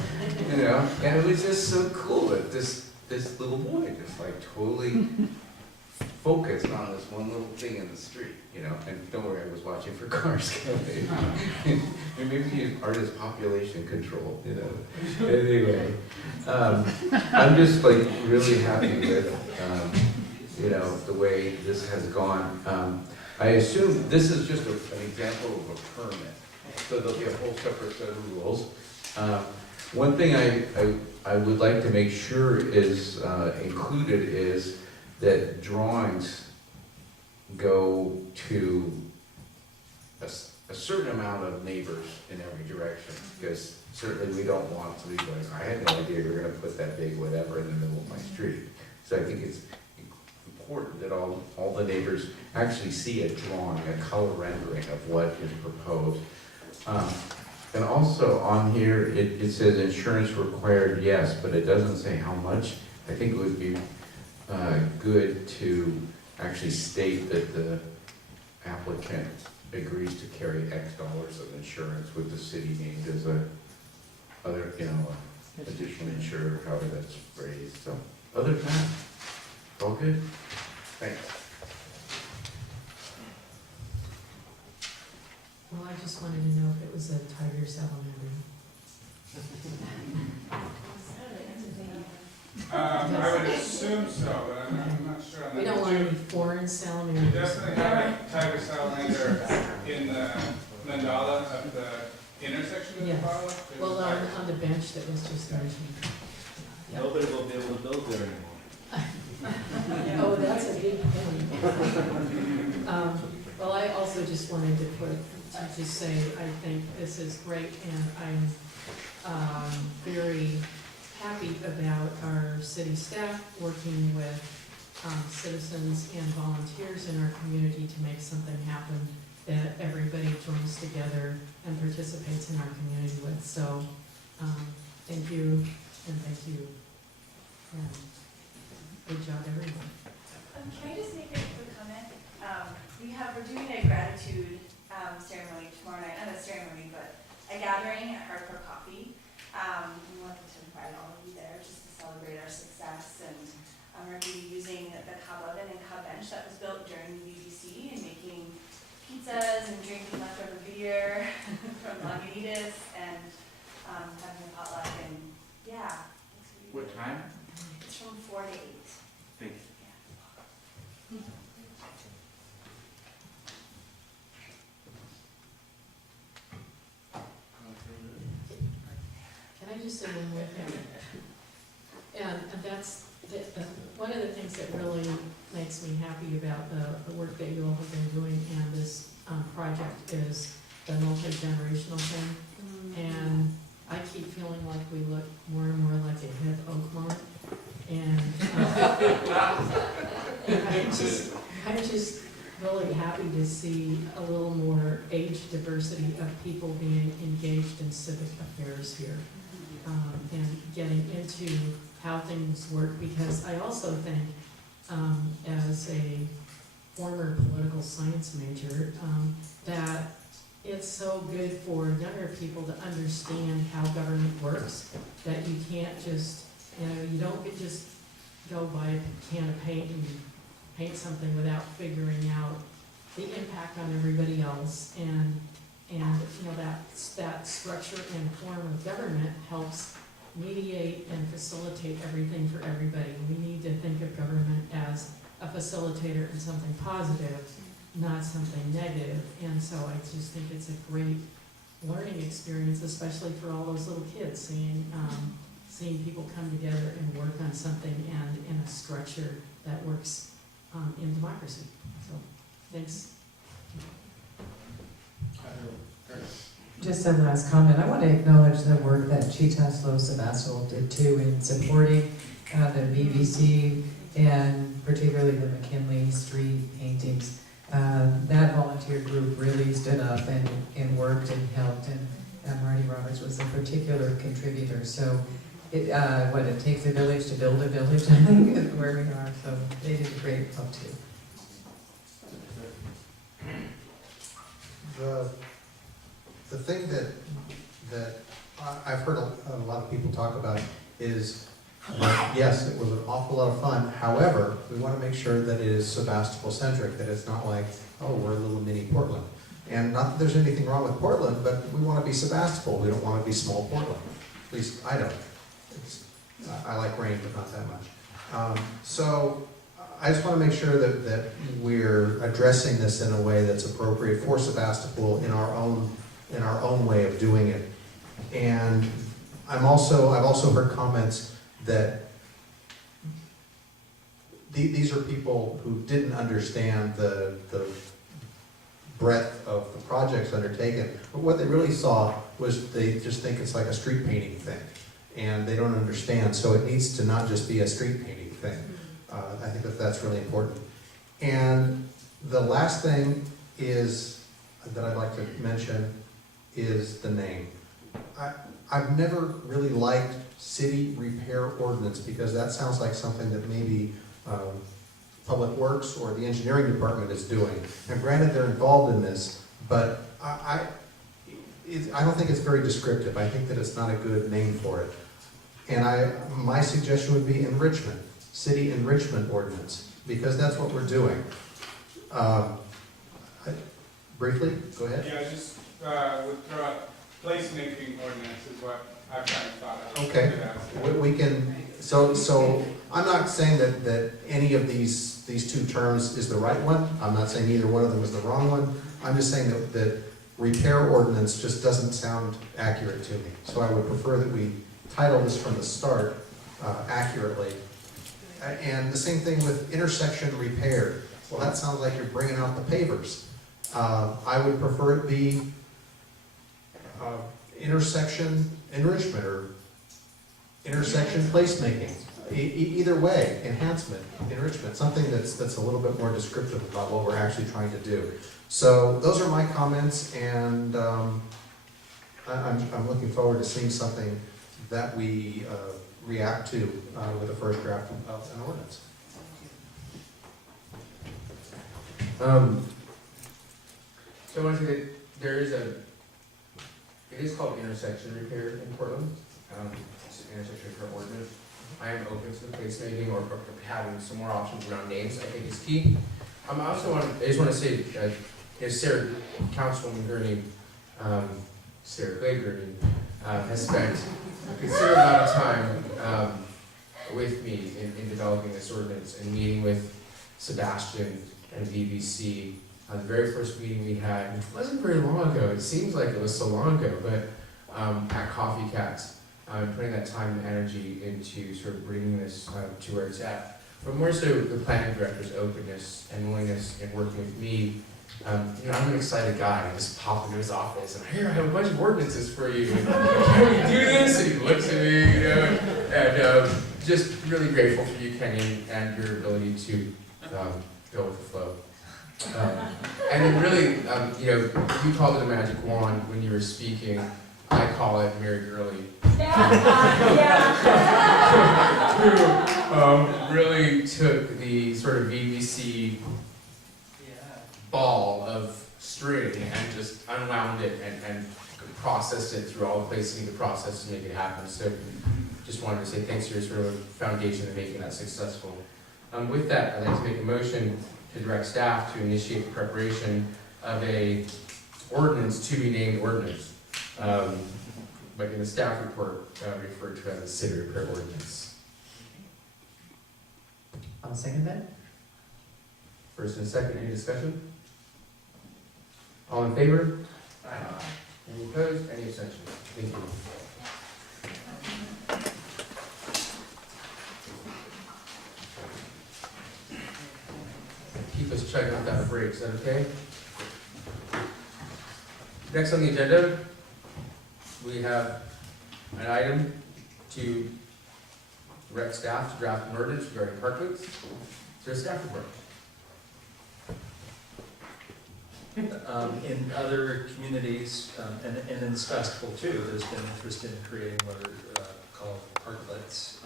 and it was just so cool that this little boy just totally focused on this one little thing in the street, and don't worry, I was watching for cars coming. And maybe he artist population control, Anyway, I'm just really happy with, the way this has gone. I assume this is just an example of a permit, so there'll be a whole separate set of rules. One thing I would like to make sure is included is that drawings go to a certain amount of neighbors in every direction, because certainly we don't want to be going, I had no idea you were going to put that big whatever in the middle of my street. So I think it's important that all the neighbors actually see a drawing, a color rendering of what is proposed. And also on here, it says insurance required, yes, but it doesn't say how much. I think it would be good to actually state that the applicant agrees to carry X dollars of insurance with the city named as additional insurer, however that's phrased. So other than that, it's all good. Thanks. Well, I just wanted to know if it was a tiger salamander. I would assume so, but I'm not sure on that. We don't want any foreign We salamanders. definitely have a tiger salamander in the mandala of the intersection of the Yes. mandala. Well, on the bench that was just mentioned. Nobody will be able to build there anymore. Oh, that's a big thing. Well, I also just wanted to just say, I think this is great, and I'm very happy about our city staff working with citizens and volunteers in our community to make something happen that everybody joins together and participates in our community with. So, thank you, and thank you. And good job, everyone. Can I just make a quick comment? We're doing a gratitude ceremony tomorrow night, not a ceremony, but a gathering at Hardcore Coffee. We wanted to invite all of you there just to celebrate our success, and we're going to be using the cob oven and cob bench that was built during the UBC and making pizzas and drinking leftover beer from Lagunitas and having a potluck, and yeah. What time? It's from 4 to 8. Thank you. Can I just say one more thing? And that's, one of the things that really makes me happy about the work that you all have been doing and this project is the multi-generational thing. And I keep feeling like we look more and more like a hip Oakmont. And I'm just really happy to see a little more age diversity of people being engaged in civic affairs here. And getting into how things work, because I also think, as a former political science major, that it's so good for younger people to understand how government works, that you can't just, you don't just go buy a can of paint and paint something without figuring out the impact on everybody else, and that structure and form of government helps mediate and facilitate everything for everybody. We need to think of government as a facilitator and something positive, not something negative. And so I just think it's a great learning experience, especially for all those little kids, seeing people come together and work on something and in a structure that works in democracy. So, thanks. Just a last comment. I want to acknowledge the work that Chitaslo Sebastopol did too in supporting the BBC and particularly the McKinley Street paintings. That volunteer group really stood up and worked and helped, and Marty Roberts was a particular contributor. So it takes a village to build a village, I think is where we are. So they did a great job too. The thing that I've heard a lot of people talk about is that, yes, it was an awful lot of fun. However, we want to make sure that it is Sebastopol-centric, that it's not like, oh, we're a little mini Portland. And not that there's anything wrong with Portland, but we want to be Sebastopol. We don't want to be small Portland. At least I don't. I like rain, but not that much. So I just want to make sure that we're addressing this in a way that's appropriate for Sebastopol in our own way of doing it. And I've also heard comments that these are people who didn't understand the breadth of the projects undertaken. But what they really saw was they just think it's like a street painting thing, and they don't understand. So it needs to not just be a street painting thing. I think that's really important. And the last thing is that I'd like to mention is the name. I've never really liked city repair ordinance because that sounds like something that maybe Public Works or the engineering department is doing. And granted, they're involved in this, but I don't think it's very descriptive. I think that it's not a good name for it. And my suggestion would be enrichment, city enrichment ordinance, because that's what we're doing. Briefly, go ahead. Yeah, just would throw out placemaking ordinance is what I've kind of thought of. Okay, we can, so I'm not saying that any of these two terms is the right one. I'm not saying either one of them is the wrong one. I'm just saying that repair ordinance just doesn't sound accurate to me. So I would prefer that we title this from the start accurately. And the same thing with intersection repair. Well, that sounds like you're bringing out the pavers. I would prefer it be intersection enrichment or intersection placemaking. Either way, enhancement, enrichment, something that's a little bit more descriptive about what we're actually trying to do. So those are my comments, and I'm looking forward to seeing something that we react to with the first draft of an ordinance. So I want to say that it is called intersection repair in Portland. It's an intersection repair ordinance. I am open to the placemaking or having some more options around names. I think is key. I just want to say, Sarah, Councilwoman Gurney, Sarah Clay Gurney, has spent a considerable amount of time with me in developing this ordinance and meeting with Sebastian and BBC. The very first meeting we had, it wasn't very long ago. It seems like it was so long ago, but at Coffee Cats, putting that time and energy into sort of bringing this to where it's at. But more so, the planning director's openness and willingness in working with me I'm an excited guy. I just pop into his office and here I have a bunch of ordinances for you. Can we do this? And he looks at me, and just really grateful for you, Kenyon, and your ability to go with the flow. And then really, you called it a magic wand when you were speaking. I call it Mary Gurley. Who really took the sort of VVC ball of string and just unwound it and processed it through all the places you need to process to make it happen. So just wanted to say thanks for your sort of foundation in making that successful. With that, I'd like to make a motion to direct staff to initiate the preparation of a ordinance to be named ordinance. But in the staff report, referred to as a city repair ordinance. I'll second that. First and second, any discussion? All in favor? Aye. Any opposed? Any abstentions? Thank you. Keep us chugging without a break, is that okay? Next on the agenda, we have an item to direct staff to draft an ordinance regarding parklets. Is there a staff report? In other communities, and in Sebastopol too, there's been interest in creating what are called parklets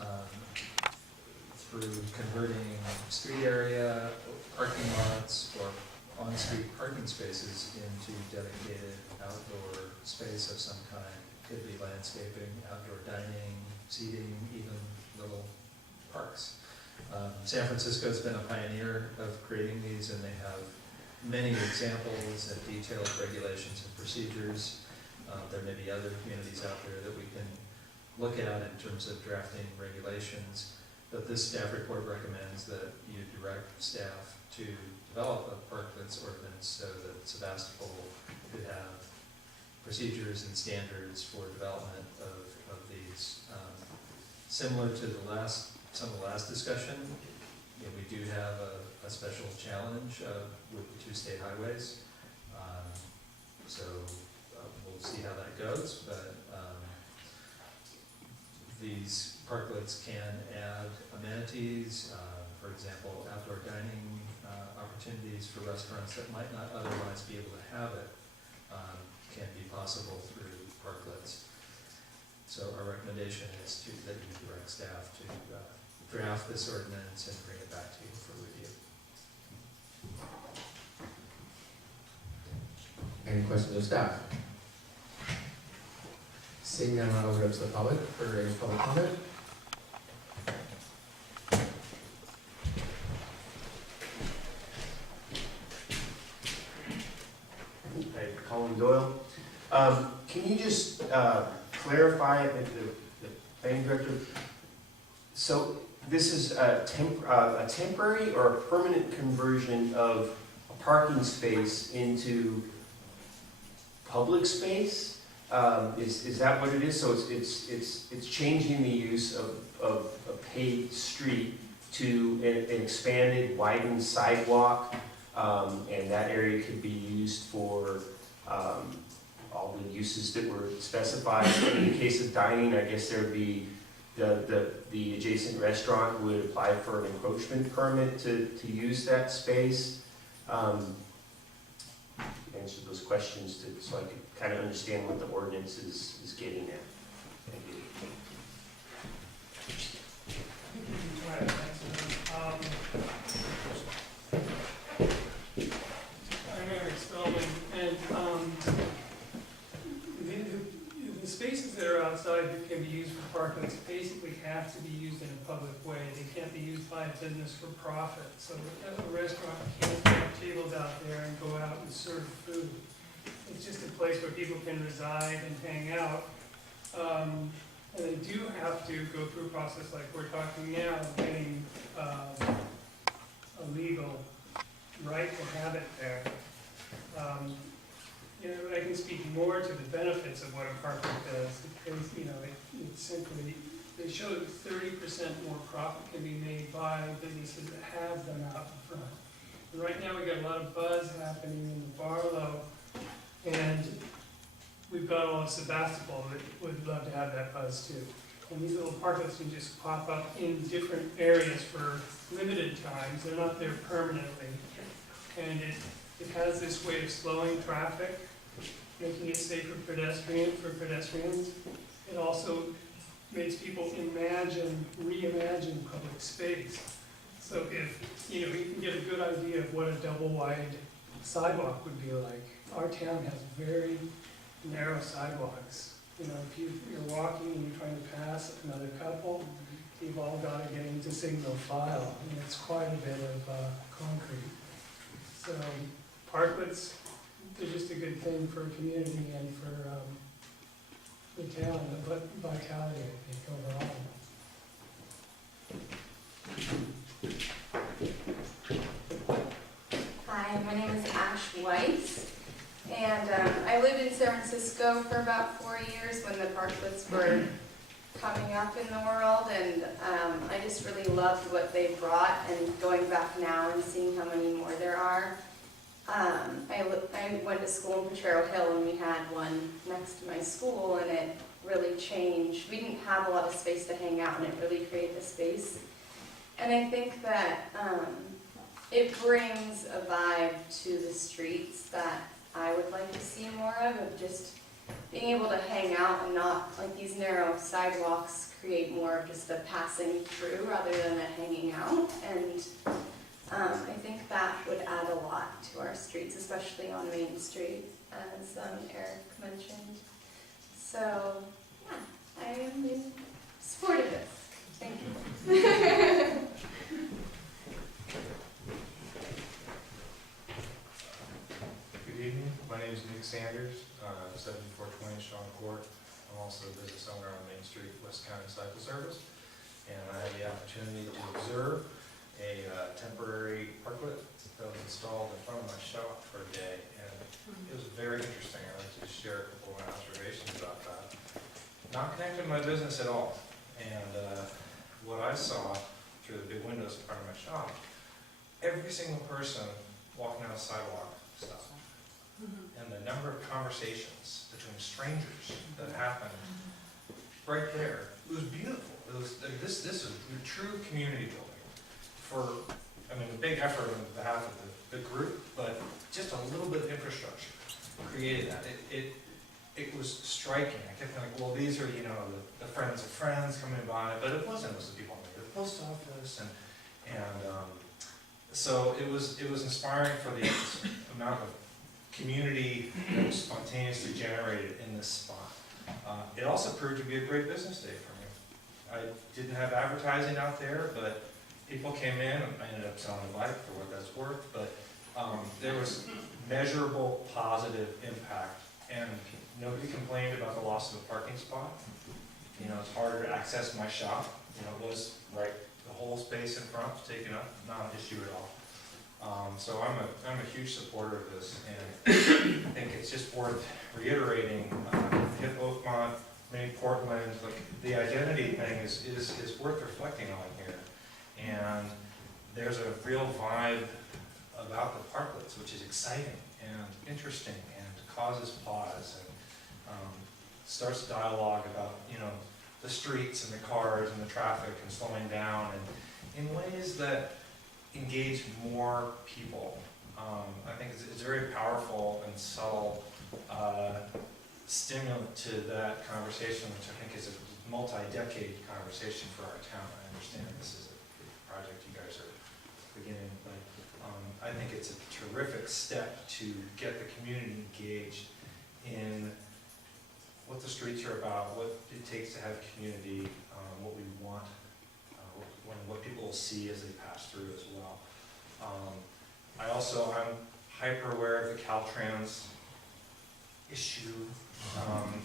through converting street area, parking lots, or on-street parking spaces into dedicated outdoor space of some kind. Could be landscaping, outdoor dining, seating, even little parks. San Francisco's been a pioneer of creating these, and they have many examples and detailed regulations and procedures. There may be other communities out there that we can look at in terms of drafting regulations. But this staff report recommends that you direct staff to develop a parklets ordinance so that Sebastopol could have procedures and standards for development of these. Similar to some of the last discussion, we do have a special challenge with the two state highways. So we'll see how that goes, but these parklets can add amenities, for example, outdoor dining opportunities for restaurants that might not otherwise be able to have it can be possible through parklets. So our recommendation is that you direct staff to draft this ordinance and bring it back to you for review. Any questions of staff? Seeing none, I'll open up to the public for any public comment. Hi, Colin Doyle. Can you just clarify that the planning director, so this is a temporary or a permanent conversion of a parking space into public space? Is that what it is? So it's changing the use of a paved street to an expanded, widened sidewalk, and that area could be used for all the uses that were specified. In the case of dining, I guess there would be the adjacent restaurant would apply for an encroachment permit to use that space. Answer those questions so I could kind of understand what the ordinance is getting at. Thank you. I'm Eric Spellman, and the spaces that are outside that can be used for parklets basically have to be used in a public way. They can't be used by a business for profit. So a restaurant can't have tables out there and go out and serve food. It's just a place where people can reside and hang out. And they do have to go through a process like we're talking now, of getting a legal right to have it there. I can speak more to the benefits of what a parklet does. It simply, they show that 30% more profit can be made by businesses that have them out in front. And right now, we got a lot of buzz happening in the Barlow, and we've got all of Sebastopol that would love to have that buzz too. And these little parklets can just pop up in different areas for limited times, they're not there permanently. And it has this way of slowing traffic, making it safer for pedestrians. It also makes people reimagine public space. So if, you can get a good idea of what a double-wide sidewalk would be like. Our town has very narrow sidewalks. If you're walking and you're trying to pass another couple, you've all got to get into single file, and it's quite a bit of concrete. So parklets, they're just a good thing for a community and for the town, the vitality, I think, overall. Hi, my name is Ash Weiss, and I lived in San Francisco for about 4 years when the parklets were coming up in the world, and I just really loved what they brought, and going back now and seeing how many more there are. I went to school in Potrero Hill, and we had one next to my school, and it really changed. We didn't have a lot of space to hang out, and it really created a space. And I think that it brings a vibe to the streets that I would like to see more of just being able to hang out and not, like, these narrow sidewalks create more of just a passing through rather than a hanging out. And I think that would add a lot to our streets, especially on Main Street, as Eric mentioned. So, yeah, I am in support of this. Thank you. Good evening. My name is Nick Sanders, 7420 Strong Court. I'm also a business owner on Main Street, West County Cycle Service. And I had the opportunity to observe a temporary parklet that was installed in front of my shop for a day. And it was very interesting. I'd like to share a couple of my observations about that. Not connected to my business at all. And what I saw through the big windows in front of my shop, every single person walking down the sidewalk stopped. And the number of conversations between strangers that happened right there, it was beautiful. It was, this is a true community building for, a big effort on behalf of the group, but just a little bit of infrastructure created that. It was striking. I kept thinking, well, these are, the friends of friends coming by, but it wasn't. It was the people in the post office, and so it was inspiring for the amount of community that was spontaneously generated in this spot. It also proved to be a great business day for me. I didn't have advertising out there, but people came in, and I ended up selling a bike for what that's worth, but there was measurable positive impact, and nobody complained about the loss of a parking spot. It's harder to access my shop. It was right, the whole space in front was taken up, not an issue at all. So I'm a huge supporter of this, and I think it's just worth reiterating. Hip Oakmont, maybe Portland, like the identity thing is worth reflecting on here. And there's a real vibe about the parklets, which is exciting and interesting and causes pause and starts dialogue about the streets and the cars and the traffic and slowing down, and in ways that engage more people. I think it's very powerful and subtle stimulant to that conversation, which I think is a multi-decade conversation for our town. I understand this is a project you guys are beginning, but I think it's a terrific step to get the community engaged in what the streets are about, what it takes to have community, what we want, what people will see as they pass through as well. I'm hyper aware of the Caltrans issue, and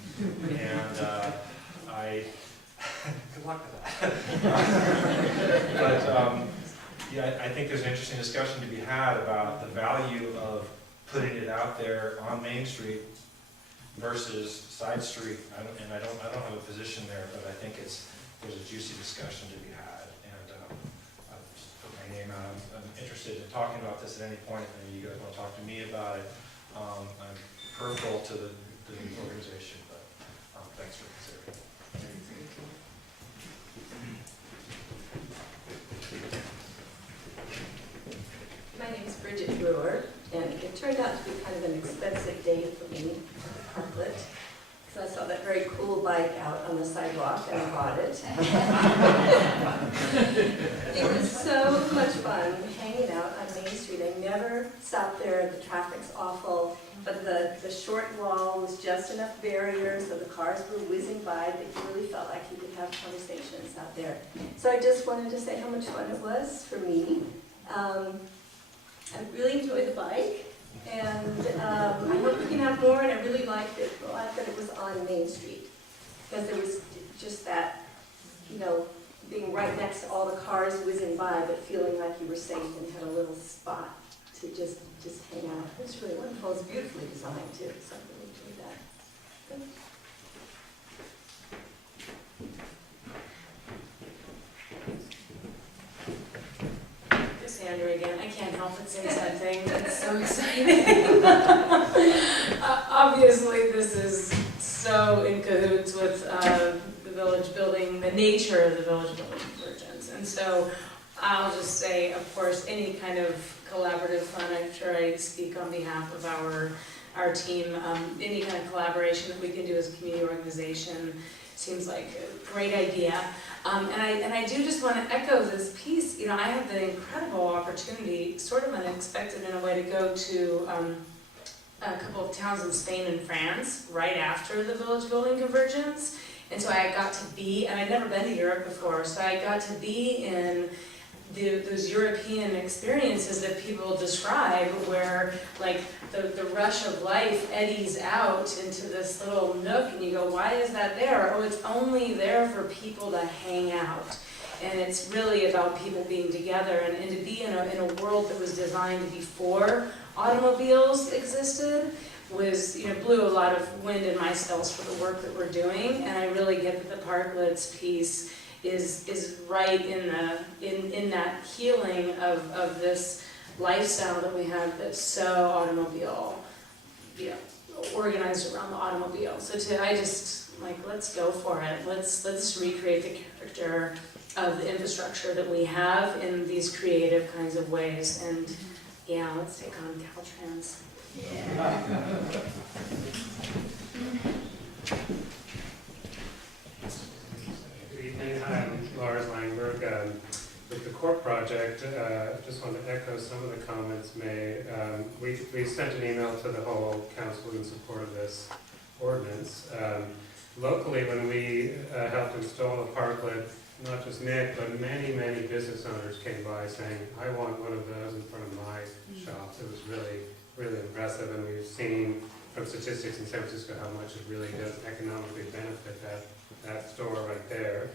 good luck with that. But yeah, I think there's an interesting discussion to be had about the value of putting it out there on Main Street versus side street. I don't have a position there, but I think there's a juicy discussion to be had, and I'll just put my name out. I'm interested in talking about this at any point, if any of you guys want to talk to me about it. I'm peripheral to the organization, but thanks for considering it. My name is Bridget Brewer, and it turned out to be kind of an expensive day for me at Parklet. So I saw that very cool bike out on the sidewalk and I bought it. It was so much fun hanging out on Main Street. I never stopped there, the traffic's awful, but the short wall was just enough barrier so the cars were whizzing by, but you really felt like you could have conversations out there. So I just wanted to say how much fun it was for me. I really enjoyed the bike. And I hope we can have more, and I really liked it. I liked that it was on Main Street, because there was just that, being right next to all the cars whizzing by, but feeling like you were safe and had a little spot to just hang out. It was really wonderful. It was beautifully designed, too, so I really enjoyed that. Good. Sandra again. I can't help but say something. It's so exciting. Obviously, this is so in cahoots with the village building, the nature of the village building convergence. And so I'll just say, of course, any kind of collaborative fun, I'm sure I speak on behalf of our team, any kind of collaboration that we can do as a community organization seems like a great idea. And I do just want to echo this piece. I had the incredible opportunity, sort of unexpected in a way, to go to a couple of towns in Spain and France right after the village building convergence. And so I got to be, and I'd never been to Europe before, so I got to be in those European experiences that people describe, where like the rush of life eddies out into this little nook, and you go, why is that there? Oh, it's only there for people to hang out. And it's really about people being together, and to be in a world that was designed before automobiles existed was, blew a lot of wind in my sails for the work that we're doing. And I really get that the Parklets piece is right in that healing of this lifestyle that we have that's so automobile, organized around the automobile. So let's go for it. Let's recreate the character of the infrastructure that we have in these creative kinds of ways. And let's take on Caltrans. Good evening, I'm Lars Langberg. With the Corp project, just want to echo some of the comments made. We sent an email to the whole council in support of this ordinance. Locally, when we helped install the parklet, not just Nick, but many, many business owners came by saying, I want one of those in front of my shop. It was really, really impressive, and we've seen from statistics in San Francisco how much it really does economically benefit that store right there.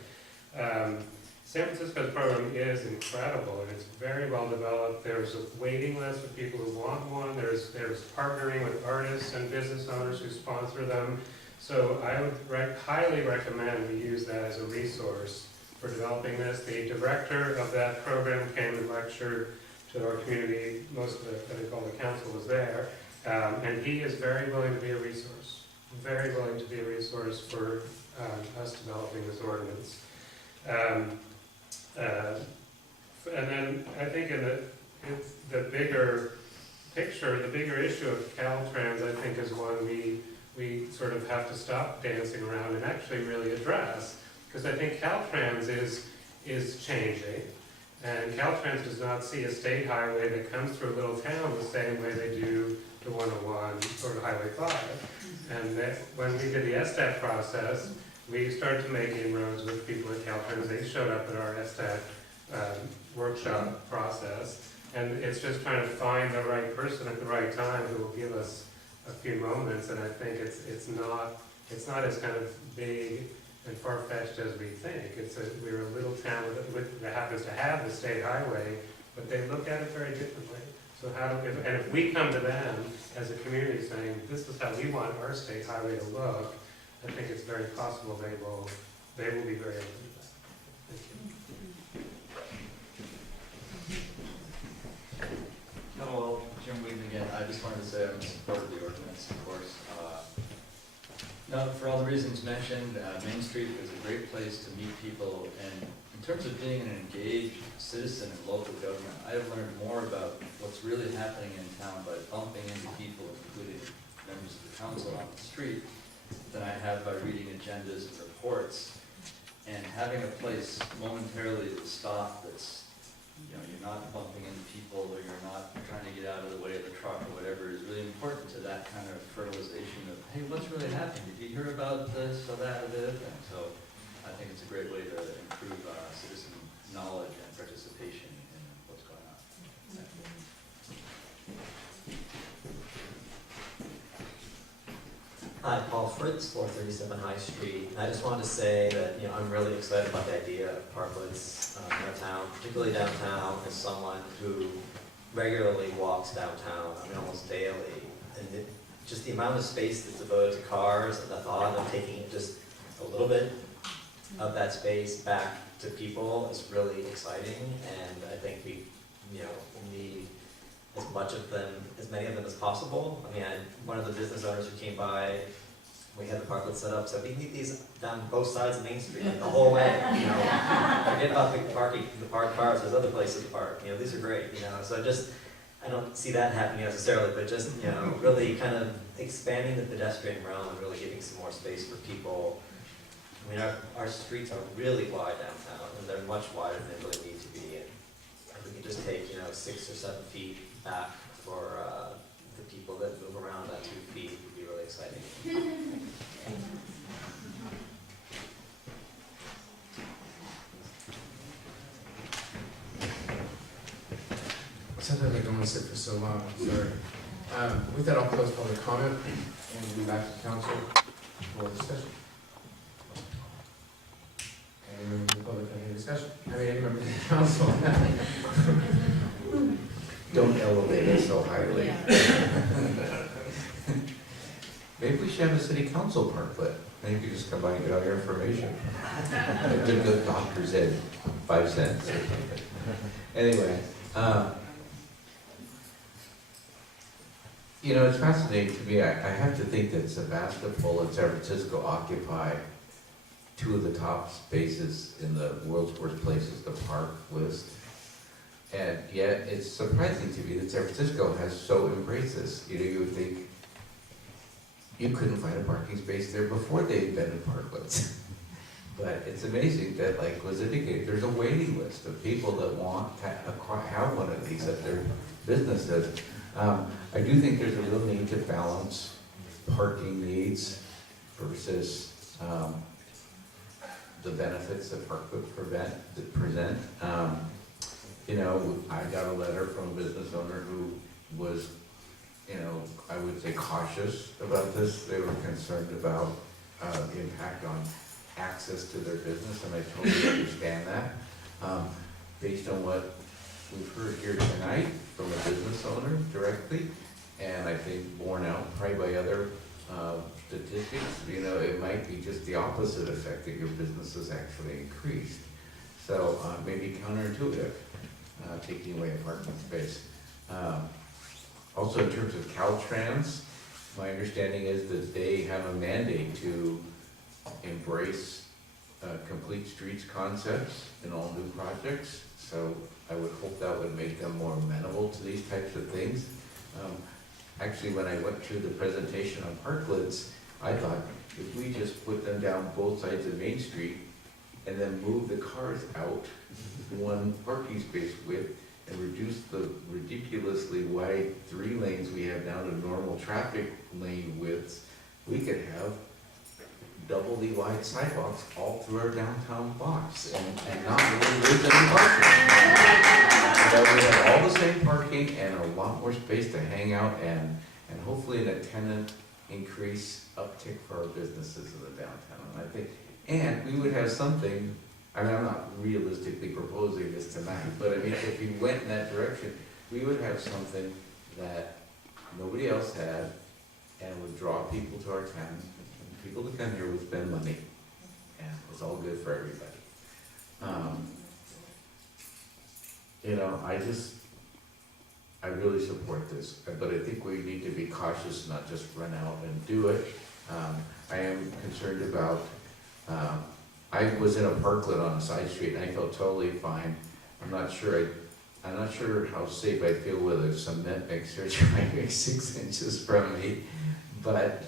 San Francisco's program is incredible, and it's very well developed. There's a waiting list of people who want one. There's partnering with artists and business owners who sponsor them. So I would highly recommend we use that as a resource for developing this. The director of that program came and lectured to our community. Most of I think all the council was there. And he is very willing to be a resource, very willing to be a resource for us developing this ordinance. And then I think in the bigger picture, the bigger issue of Caltrans, I think, is one we sort of have to stop dancing around and actually really address, because I think Caltrans is changing, and Caltrans does not see a state highway that comes through a little town the same way they do the 101 or Highway 5. And when we did the STAT process, we started to make inroads with people at Caltrans. They showed up at our STAT workshop process, and it's just trying to find the right person at the right time who will give us a few moments. And I think it's not as kind of big and far-fetched as we think. We're a little town that happens to have the state highway, but they look at it very differently. So if we come to them as a community saying, this is how we want our state highway to look, I think it's very possible they will be very open to that. Thank you. mentioned, Main Street is a great place to meet people, and in terms of being an engaged citizen in local government, I have learned more about what's really happening in town by bumping into people, including members of the council on the street, than I have by reading agendas and reports. And having a place momentarily to stop that's, you're not bumping into people, or you're not trying to get out of the way of the truck or whatever, is really important to that kind of fertilization of, hey, what's really happening? Did you hear about this or that or the other thing? So I think it's a great way to improve citizen knowledge and participation in what's going on. Hi, Paul Fritz, 437 High Street. I just wanted to say that, I'm really excited about the idea of parklets in our town, particularly downtown, as someone who regularly walks downtown, almost daily. And just the amount of space that's devoted to cars, and the thought of taking just a little bit of that space back to people is really exciting. And I think we need as many of them as possible. One of the business owners who came by, we had the parklet set up, so we need these down both sides of Main Street, the whole way, Forget about the parked cars, there's other places to park, these are great, so I don't see that happening necessarily, but just, really kind of expanding the pedestrian realm and really giving some more space for people. Our streets are really wide downtown, and they're much wider than they really need to be, and if we can just take, 6 or 7 feet back for the people that move around that 2 feet would be really exciting. Sometimes I don't want to sit for so long, I'm sorry. With that, I'll close public comment and move back to council for discussion. Any members of the public have any discussion? Any members of the council? Don't elevate it so highly. Maybe we should have a city council parklet. Maybe you just come by and get all your information. The doctor said 5 cents or something. Anyway, it's fascinating to me. I have to think that Sebastopol and San Francisco occupy 2 of the top spaces in the world's worst places to park list. And yet, it's surprising to me that San Francisco has so embraced this. You would think you couldn't find a parking space there before they invented parklets. But it's amazing that, like was indicated, there's a waiting list of people that want to have one of these at their businesses. I do think there's a real need to balance parking needs versus the benefits that parklets present. I got a letter from a business owner who was, I would say cautious about this. They were concerned about the impact on access to their business, and I totally understand that. Based on what we've heard here tonight from a business owner directly, and I think borne out probably by other statistics, it might be just the opposite effect, that your business is actually increased. So maybe counterintuitive, taking away a parking space. Also, in terms of Caltrans, my understanding is that they have a mandate to embrace complete streets concepts in all new projects. So I would hope that would make them more amenable to these types of things. Actually, when I went through the presentation on parklets, I thought if we just put them down both sides of Main Street and then move the cars out 1 parking space width and reduce the ridiculously wide 3 lanes we have down to normal traffic lane widths, we could have double the wide sidewalks all through our downtown blocks and not really lose any parking. So we have all the same parking and a lot more space to hang out and hopefully an attendant increase uptick for our businesses in the downtown. And we would have something, I'm not realistically proposing this tonight, but if we went in that direction, we would have something that nobody else had and would draw people to our town. People that come here would spend money, and it's all good for everybody. I really support this, but I think we need to be cautious, not just run out and do it, I am concerned about, I was in a parklet on a side street and I felt totally fine. I'm not sure how safe I feel with a cement mixer trying 6 inches from me. But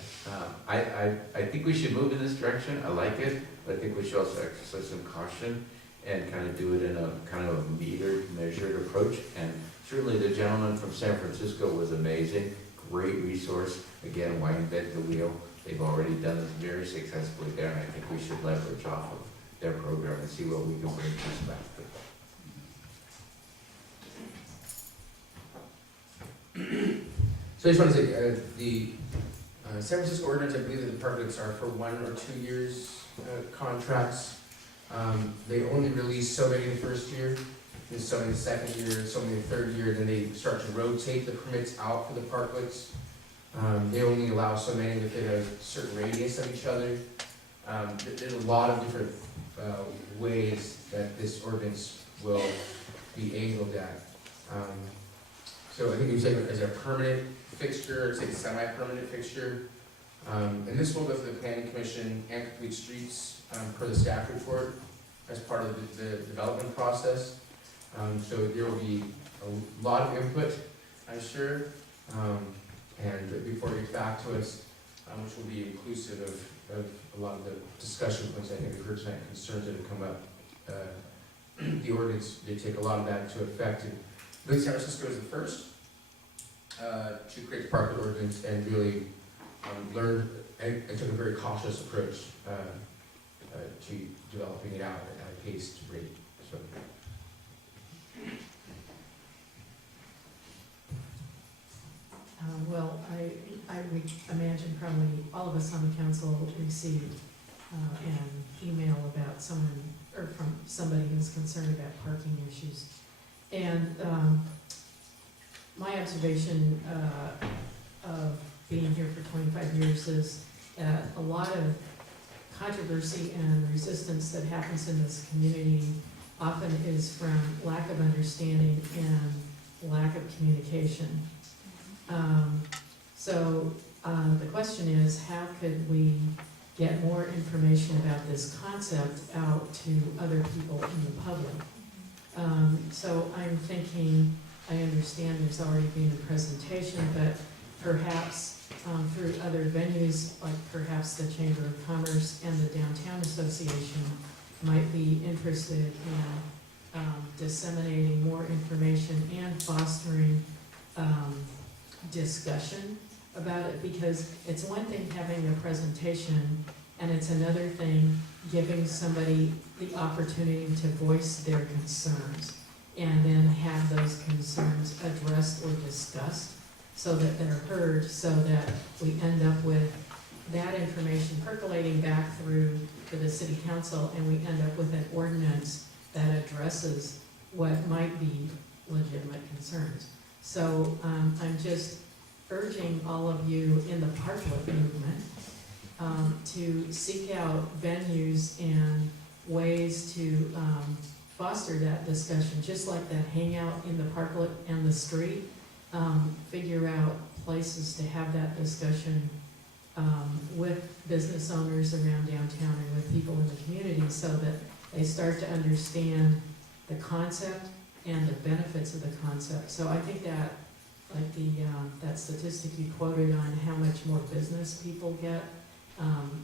I think we should move in this direction. I like it, but I think we should also exercise some caution and kind of do it in a kind of a metered, measured approach. And certainly the gentleman from San Francisco was amazing, great resource. Again, why invent the wheel? They've already done this very successfully there, and I think we should leverage off of their program and see what we can bring to Sebastopol. So I just want to say, the San Francisco ordinance, I believe that the parklets are for 1 or 2 years contracts. They only release so many the first year, and so many the second year, so many the third year, then they start to rotate the permits out for the parklets. They only allow so many within a certain radius of each other. There's a lot of different ways that this ordinance will be angled at. So I think you say as a permanent fixture, say semi-permanent fixture. And this will go through the planning commission and complete streets per the staff report as part of the development process. So there will be a lot of input, I'm sure. And before you get back to us, which will be inclusive of a lot of the discussion points I think we've heard tonight, concerns that have come up. The ordinance, they take a lot of that into effect. And I believe San Francisco is the first to create the parklet ordinance and really learn and took a very cautious approach to developing it out at a paced rate. So. Well, I would imagine probably all of us on the council received an email about someone, or from somebody who's concerned about parking issues. And my observation of being here for 25 years is that a lot of controversy and resistance that happens in this community often is from lack of understanding and lack of communication. So the question is, how could we get more information about this concept out to other people in the public? So I'm thinking, I understand there's already been a presentation, but perhaps through other venues, like perhaps the Chamber of Commerce and the Downtown Association might be interested in disseminating more information and fostering discussion about it, because it's one thing having a presentation and it's another thing giving somebody the opportunity to voice their concerns and then have those concerns addressed or discussed so that they're heard, so that we end up with that information percolating back through to the city council, and we end up with an ordinance that addresses what might be legitimate concerns. So I'm just urging all of you in the parklet movement to seek out venues and ways to foster that discussion, just like that hangout in the parklet and the street. Figure out places to have that discussion with business owners around downtown and with people in the community, so that they start to understand the concept and the benefits of the concept. So I think that, like that statistic you quoted on how much more business people get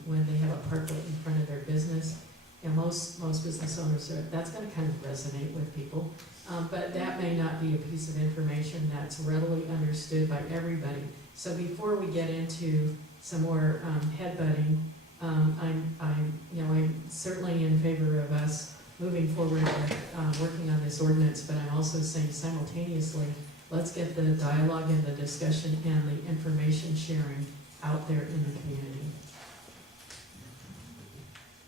when they have a parklet in front of their business, and most business owners are, that's going to kind of resonate with people. But that may not be a piece of information that's readily understood by everybody. So before we get into some more headbutting, I'm certainly in favor of us moving forward with working on this ordinance, but I'm also saying simultaneously, let's get the dialogue and the discussion and the information sharing out there in the community.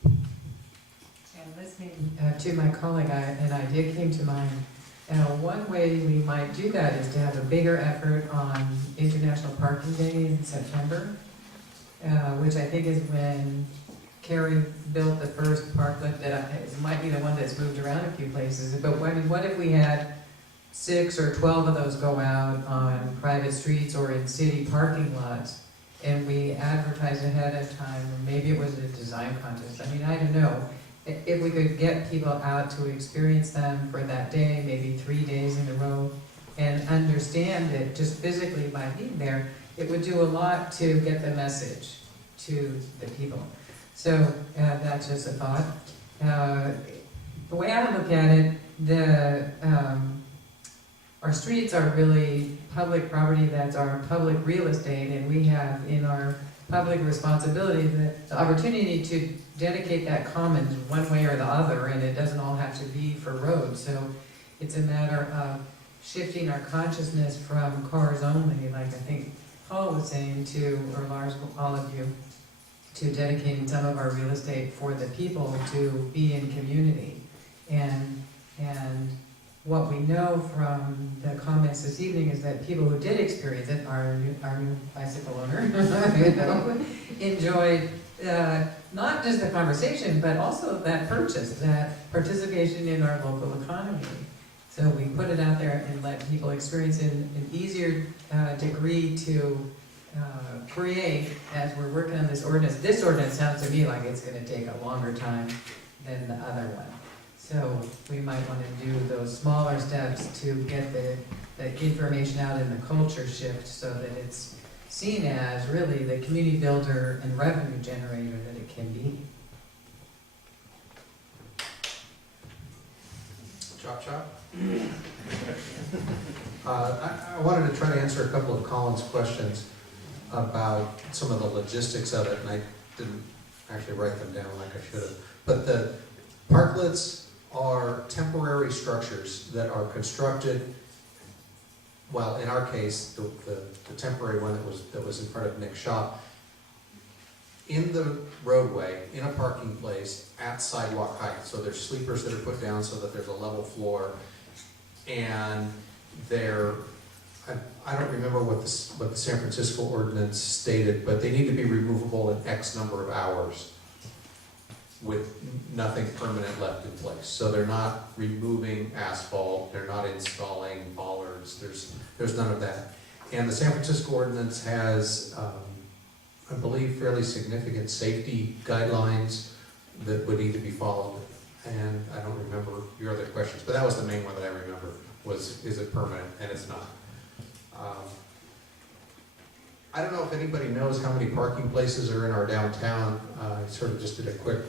And listening to my colleague, an idea came to mind. One way we might do that is to have a bigger effort on International Parking Day in September, which I think is when Carrie built the first parklet that might be the one that's moved around a few places. But what if we had 6 or 12 of those go out on private streets or in city parking lots, and we advertised ahead of time, or maybe it was a design contest, I mean, I don't know. If we could get people out to experience them for that day, maybe 3 days in a row, and understand it just physically by being there, it would do a lot to get the message to the people. So that's just a thought. The way I look at it, our streets are really public property, that's our public real estate, and we have in our public responsibility the opportunity to dedicate that commons one way or the other, and it doesn't all have to be for roads. So it's a matter of shifting our consciousness from cars only, like I think Paul was saying to, or Lars, all of you, to dedicating some of our real estate for the people to be in community. And what we know from the comments this evening is that people who did experience it, our new bicycle owner, you know, enjoyed not just the conversation, but also that purchase, that participation in our local economy. So we put it out there and let people experience in an easier degree to create as we're working on this ordinance. This ordinance sounds to me like it's going to take a longer time than the other one. So we might want to do those smaller steps to get the information out in the culture shift so that it's seen as really the community builder and revenue generator that it can be. Chop chop. I wanted to try to answer a couple of Colin's questions about some of the logistics of it, and I didn't actually write them down like I should have. But the parklets are temporary structures that are constructed, well, in our case, the temporary one that was in front of Nick's shop, in the roadway, in a parking place, at sidewalk height. So there's sleepers that are put down so that there's a level floor, and they're, I don't remember what the San Francisco ordinance stated, but they need to be removable in X number of hours with nothing permanent left in place. So they're not removing asphalt, they're not installing bollards, there's none of that. And the San Francisco ordinance has, I believe, fairly significant safety guidelines that would need to be followed. And I don't remember your other questions, but that was the main one that I remember, was is it permanent, and it's not. I don't know if anybody knows how many parking places are in our downtown. I sort of just did a quick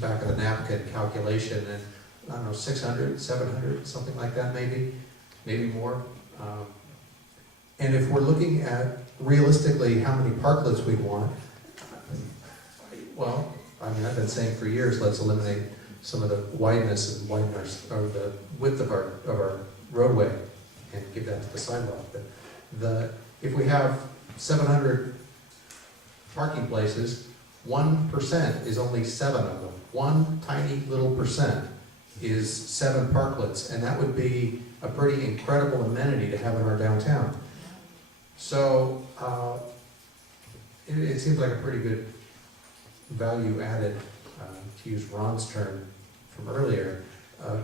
back of the napkin calculation, and I don't know, 600, 700, something like that maybe more. And if we're looking at realistically how many parklets we want, well, I mean, I've been saying for years, let's eliminate some of the wideness and widen our, or the width of our roadway and give that to the sidewalk. But if we have 700 parking places, 1% is only 7 of them. One tiny little percent is 7 parklets, and that would be a pretty incredible amenity to have in our downtown. So it seems like a pretty good value added, to use Ron's term from earlier,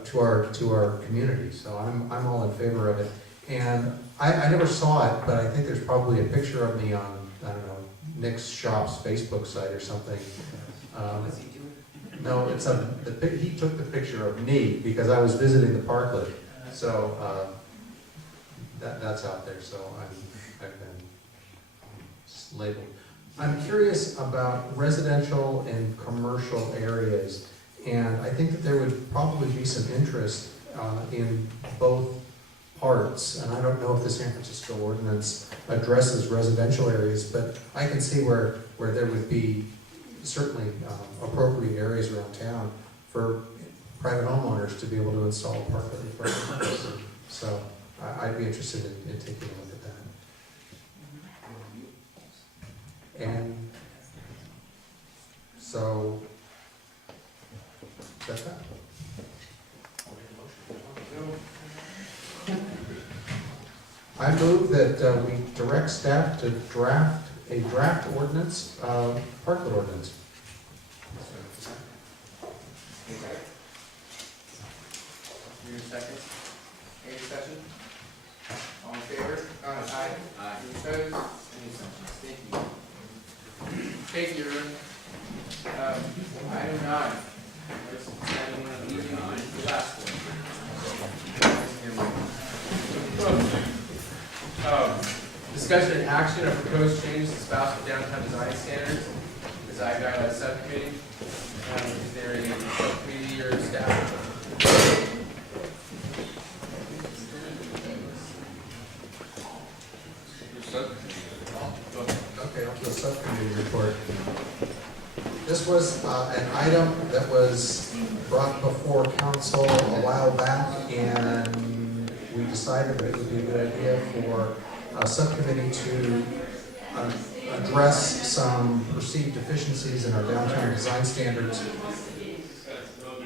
to our community. So I'm all in favor of it. And I never saw it, but I think there's probably a picture of me on, I don't know, Nick's shop's Facebook site or something. No, it's he took the picture of me because I was visiting the parklet. So that's out there. So I've been labeled. I'm curious about residential and commercial areas, and I think that there would probably be some interest in both parts. And I don't know if the San Francisco ordinance addresses residential areas, but I can see where there would be certainly appropriate areas around town for private homeowners to be able to install a parklet. So I'd be interested in taking a look at that. And so that's that. I move that we direct staff to draft a draft ordinance, parklet ordinance. Your second. Any discussion? All in favor? Aye. Any opposed? Any abstentions? Thank you. Thank you, everyone. Item 9. The last one. Discussion and action of proposed changes to Sebastopol downtown design standards, designed by the subcommittee. Is there any subcommittee or staff? Okay, on to the subcommittee report. This was an item that was brought before council a while back, and we decided that it would be a good idea for a subcommittee to address some perceived deficiencies in our downtown design standards.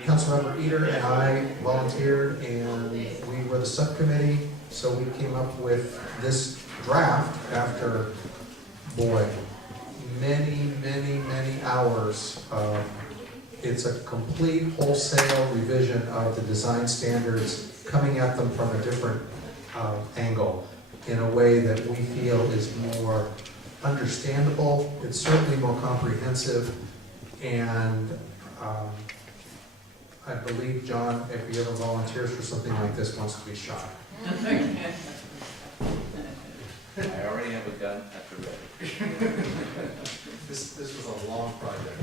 Councilmember Eater and I volunteered, and we were the subcommittee, so we came up with this draft after, boy, many hours. It's a complete wholesale revision of the design standards, coming at them from a different angle in a way that we feel is more understandable. It's certainly more comprehensive, and I believe John, if he ever volunteers for something like this, wants to be shot. I already have a gun at the ready. This was a long project.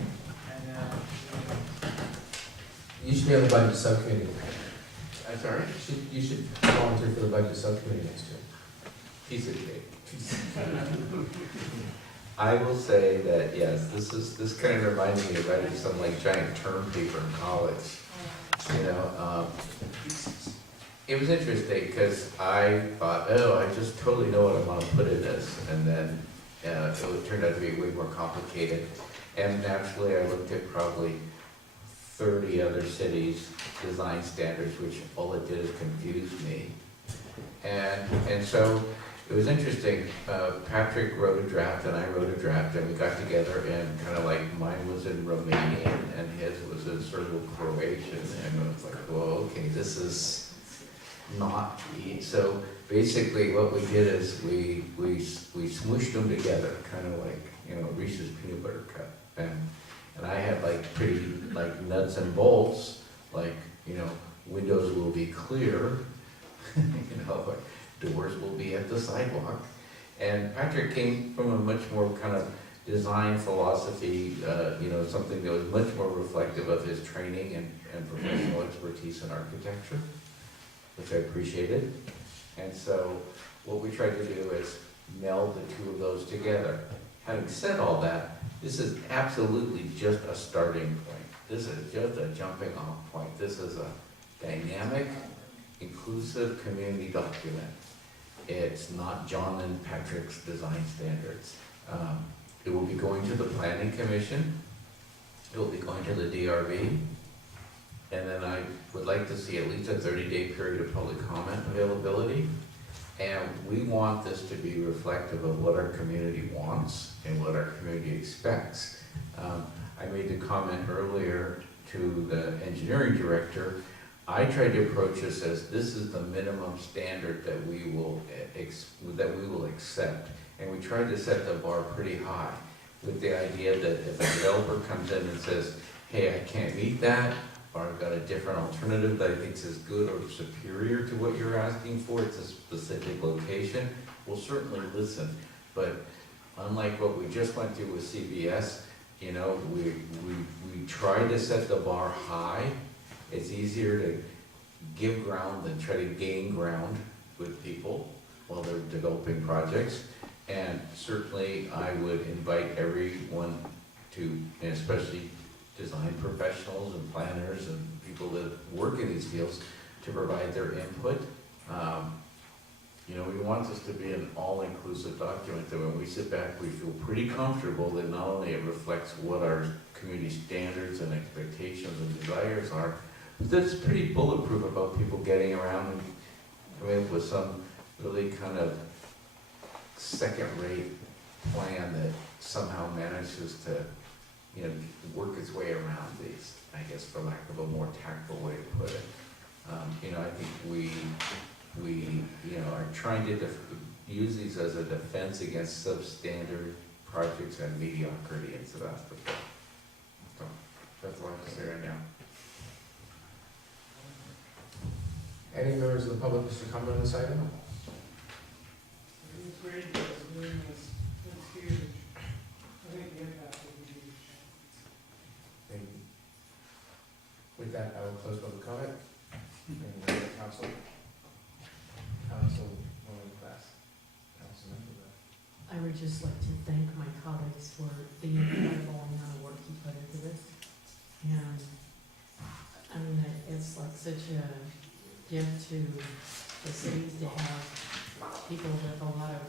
You should be on the budget subcommittee. I'm sorry? You should volunteer for the budget subcommittee next year. Piece of cake. I will say that, yes, this kind of reminded me of writing some like giant term paper in college. You know, it was interesting because I thought, oh, I just totally know what I want to put in this, and then it turned out to be way more complicated. And naturally, I looked at probably 30 other cities' design standards, which all it did is confuse me. And so it was interesting. Patrick wrote a draft, and I wrote a draft, and we got together, and kind of like mine was in Romanian, and his was in Serbo-Croatian, and I was like, well, okay, this is not easy. So basically, what we did is we smooshed them together, kind of like, you know, Reese's peanut butter cup, and I had like pretty like nuts and bolts, like, you know, windows will be clear, you know, like, doors will be at the sidewalk. And Patrick came from a much more kind of design philosophy, you know, something that was much more reflective of his training and professional expertise in architecture, which I appreciated. And so what we tried to do is meld the two of those together. Having said all that, this is absolutely just a starting point. This is just a jumping off point. This is a dynamic, inclusive community document. It's not John and Patrick's design standards. It will be going to the Planning Commission. It will be going to the DRB. And then I would like to see at least a 30-day period of public comment availability. And we want this to be reflective of what our community wants and what our community expects. I made the comment earlier to the engineering director. I tried to approach this as this is the minimum standard that we will accept, and we tried to set the bar pretty high, with the idea that if a developer comes in and says, "Hey, I can't meet that," or "I've got a different alternative that I think is good or superior to what you're asking for, it's a specific location," we'll certainly listen. But unlike what we just went through with CBS, you know, we try to set the bar high. It's easier to give ground than try to gain ground with people while they're developing projects. And certainly I would invite everyone to, and especially design professionals and planners and people that work in these fields, to provide their input. You know, we want this to be an all-inclusive document that when we sit back, we feel pretty comfortable that not only it reflects what our community standards and expectations and desires are, but that it's pretty bulletproof about people getting around and coming up with some really kind of second-rate plan that somehow manages to, you know, work its way around these, I guess, for lack of a more tactful way to put it. You know, I think we you know, are trying to use these as a defense against substandard projects and mediocrity in Sebastopol. So, that's all I have to say right now. Any members of the public wish to comment on this item? It's great, it's huge. I think the impact will be huge. Thank you. With that, I will close public comment. And council. Councilwoman Class. Councilmember. I would just like to thank my colleagues for the incredible amount of work you put into this. And, I mean, it's like such a gift to the city to have people with a lot of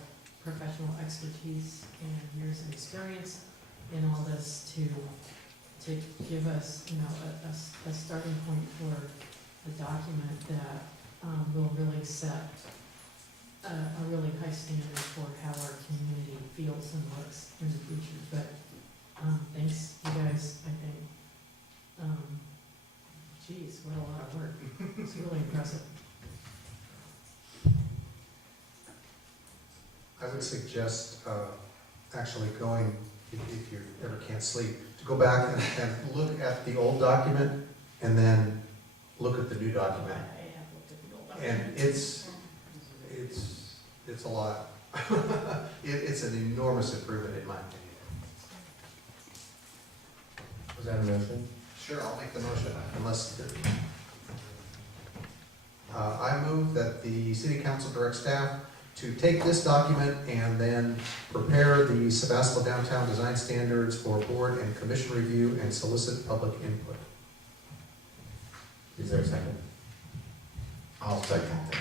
professional expertise and years of experience in all this to give us, you know, a starting point for a document that will really set a really high standard for how our community feels and looks in the future. But thanks, you guys, I think. Geez, what a lot of work. It's really impressive. I would suggest actually going, if you ever can't sleep, to go back and look at the old document and then look at the new document. And it's a lot. It's an enormous improvement in my opinion. Was that a motion? Sure, I'll make the motion, unless, I move that the city council direct staff to take this document and then prepare the Sebastopol downtown design standards for board and commission review and solicit public input. Is there a second? I'll second that.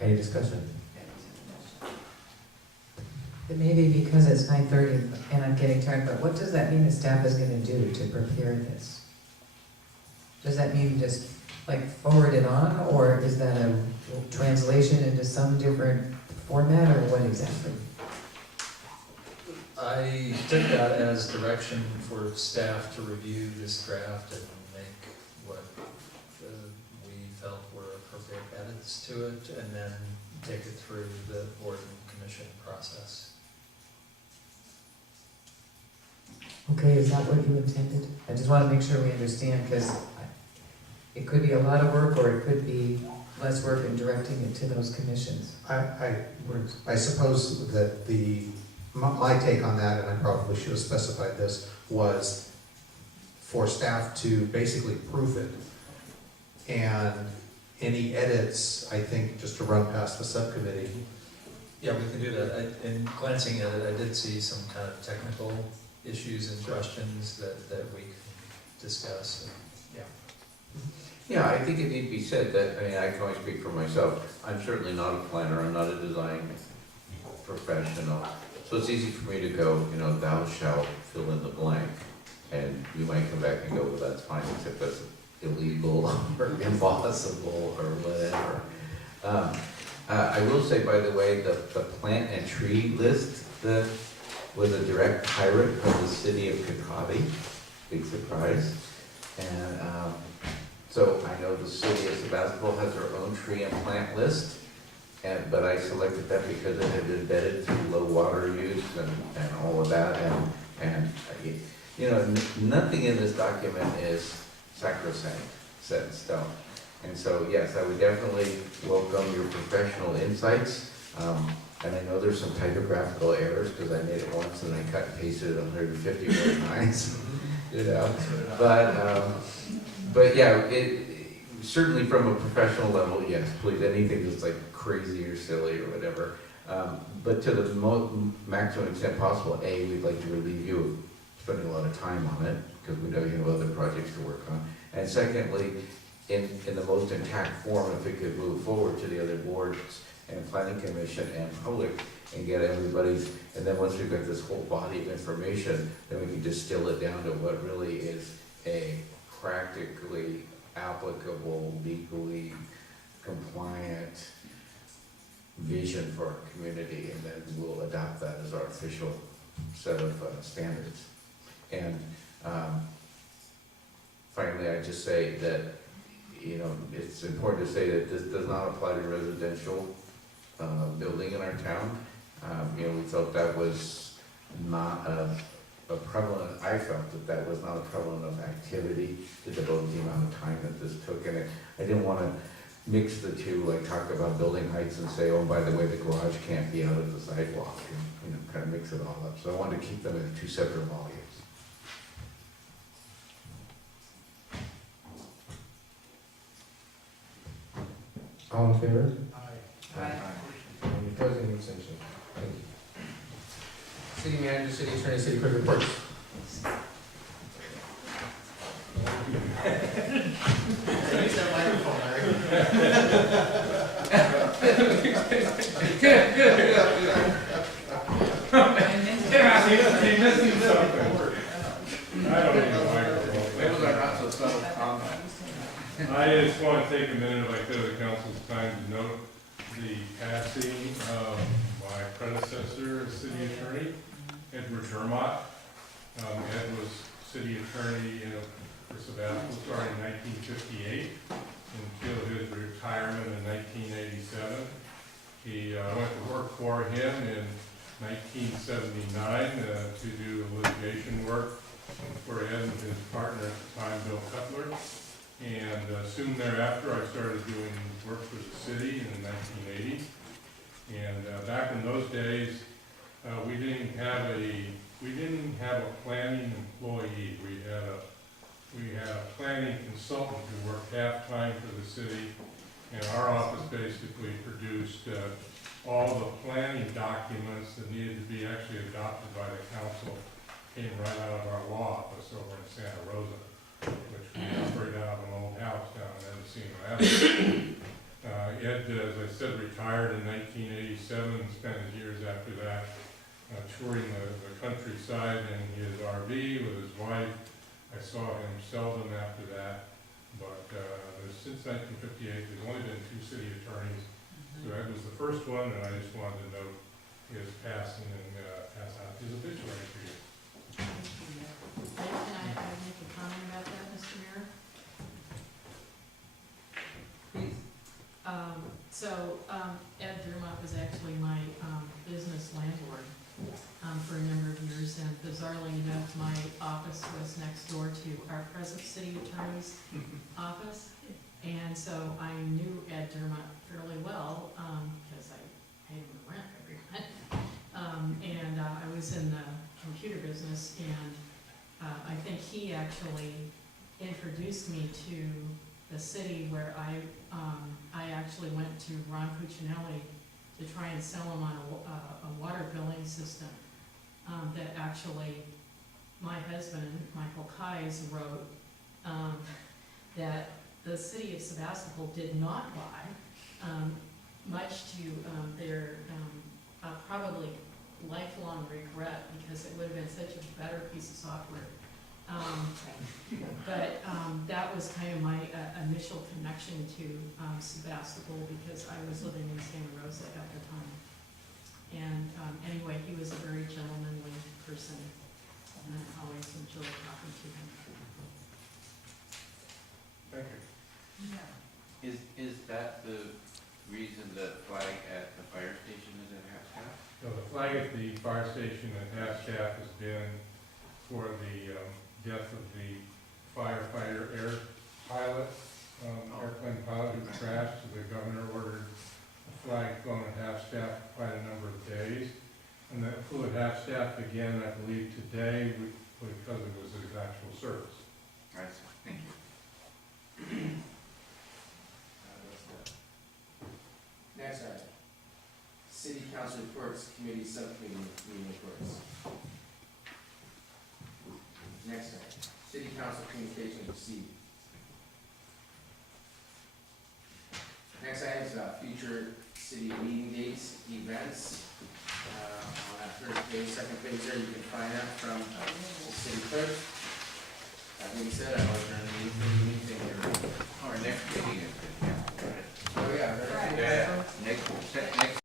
Any discussion? It may be because it's 9:30 and I'm getting tired, but what does that mean the staff is gonna do to prepare this? Does that mean just like forward it on, or is that a translation into some different format, or what exactly? I took that as direction for staff to review this draft and make what we felt were appropriate edits to it, and then take it through the board and commission process. Okay, is that what you intended? I just want to make sure we understand, because it could be a lot of work, or it could be less work in directing it to those commissions. I suppose that my take on that, and I probably should have specified this, was for staff to basically proof it. And any edits, I think, just to run past the subcommittee. Yeah, we can do that. In glancing at it, I did see some kind of technical issues and questions that we can discuss. Yeah. Yeah, I think it need to be said that, I mean, I can only speak for myself. I'm certainly not a planner, I'm not a design professional. So it's easy for me to go, you know, thou shalt fill in the blank. And you might come back and go, well, that's fine, except that's illegal or impossible or whatever. I will say, by the way, the plant and tree list that was a direct pirate of the city of Kakabi, big surprise. And so I know the city of Sebastopol has their own tree and plant list, but I selected that because it had been vetted through low water use and all of that. And you know, nothing in this document is sacrosanct, set in stone. And so, yes, I would definitely welcome your professional insights. And I know there's some typographical errors because I made it once and I cut and pasted it 150 more times, you know. But yeah, certainly from a professional level, yes, please, anything that's like crazy or silly or whatever. But to the maximum extent possible, A, we'd like to relieve you of spending a lot of time on it because we know you have other projects to work on. And secondly, in the most intact form, if it could move forward to the other boards and planning commission and public and get everybody's, and then once we've got this whole body of information, then we can distill it down to what really is a practically applicable, legally compliant vision for our community, and then we'll adopt that as our official set of standards. And finally, I just say that, you know, it's important to say that this does not apply to residential building in our town. You know, we felt that was not a prevalent, I felt that that was not a prevalent of activity to devote the amount of time that this took. And I didn't want to mix the two, like talk about building heights and say, oh, by the way, the garage can't be out of the sidewalk, and, kind of mix it all up. So I wanted to keep them in two separate volumes. All in favor? Aye. Any opposed, any abstention? Thank you. City manager, city attorney, city clerk reports. Use that microphone, Larry. Good, good, good. He's missing something. I don't need a microphone. Those are not so subtle comments. I just want to take a minute, if I could, of the council's time to note the passing of my predecessor as city attorney, Edward Dermott. Ed was city attorney for Sebastopol starting in 1958 until his retirement in 1987. He went to work for him in 1979 to do litigation work for Ed and his partner at the time, Bill Cutler. And soon thereafter, I started doing work for the city in 1980. And back in those days, we didn't have a planning employee. We had a planning consultant who worked half-time for the city, and our office basically produced all the planning documents that needed to be actually adopted by the council. Came right out of our law office over in Santa Rosa, which we operate out of an old house down in Mendocino Avenue. Ed, as I said, retired in 1987 and spent his years after that touring the countryside in his RV with his wife. I saw him seldom after that, but since 1958, there's only been 2 city attorneys. So Ed was the first one, and I just wanted to note his passing and pass out his obituary for you. Can I make a comment about that, Mr. Mayor? Please. Ed Dermott was actually my business landlord for a number of years, and bizarrely enough, my office was next door to our present city attorney's office. And so I knew Ed Dermott fairly well, because I paid him the rent every month. And I was in the computer business, and I think he actually introduced me to the city, where I actually went to Ron Cuccinelli to try and sell him on a water billing system that actually my husband, Michael Kais, wrote, that the city of Sebastopol did not buy, much to their probably lifelong regret, because it would have been such a better piece of software. But that was kind of my initial connection to Sebastopol, because I was living in Santa Rosa at the time. And anyway, he was a very gentlemanly person, and I always enjoyed talking to him. Thank you. Is that the reason the flag at the fire station is at half-staff? No, the flag at the fire station at half-staff has been for the death of the firefighter air pilot, airplane pilot who crashed. The governor ordered the flag flown at half-staff for quite a number of days. And that flew at half-staff again, I believe, today because it was his actual service. I see, thank you. Next item. City council reports, committee subcommittee meeting reports. Next item. City council communications received. Next item is future city meeting dates, events. On that first page, second page there, you can find out from the city clerk. That being said, I will adjourn the meeting for the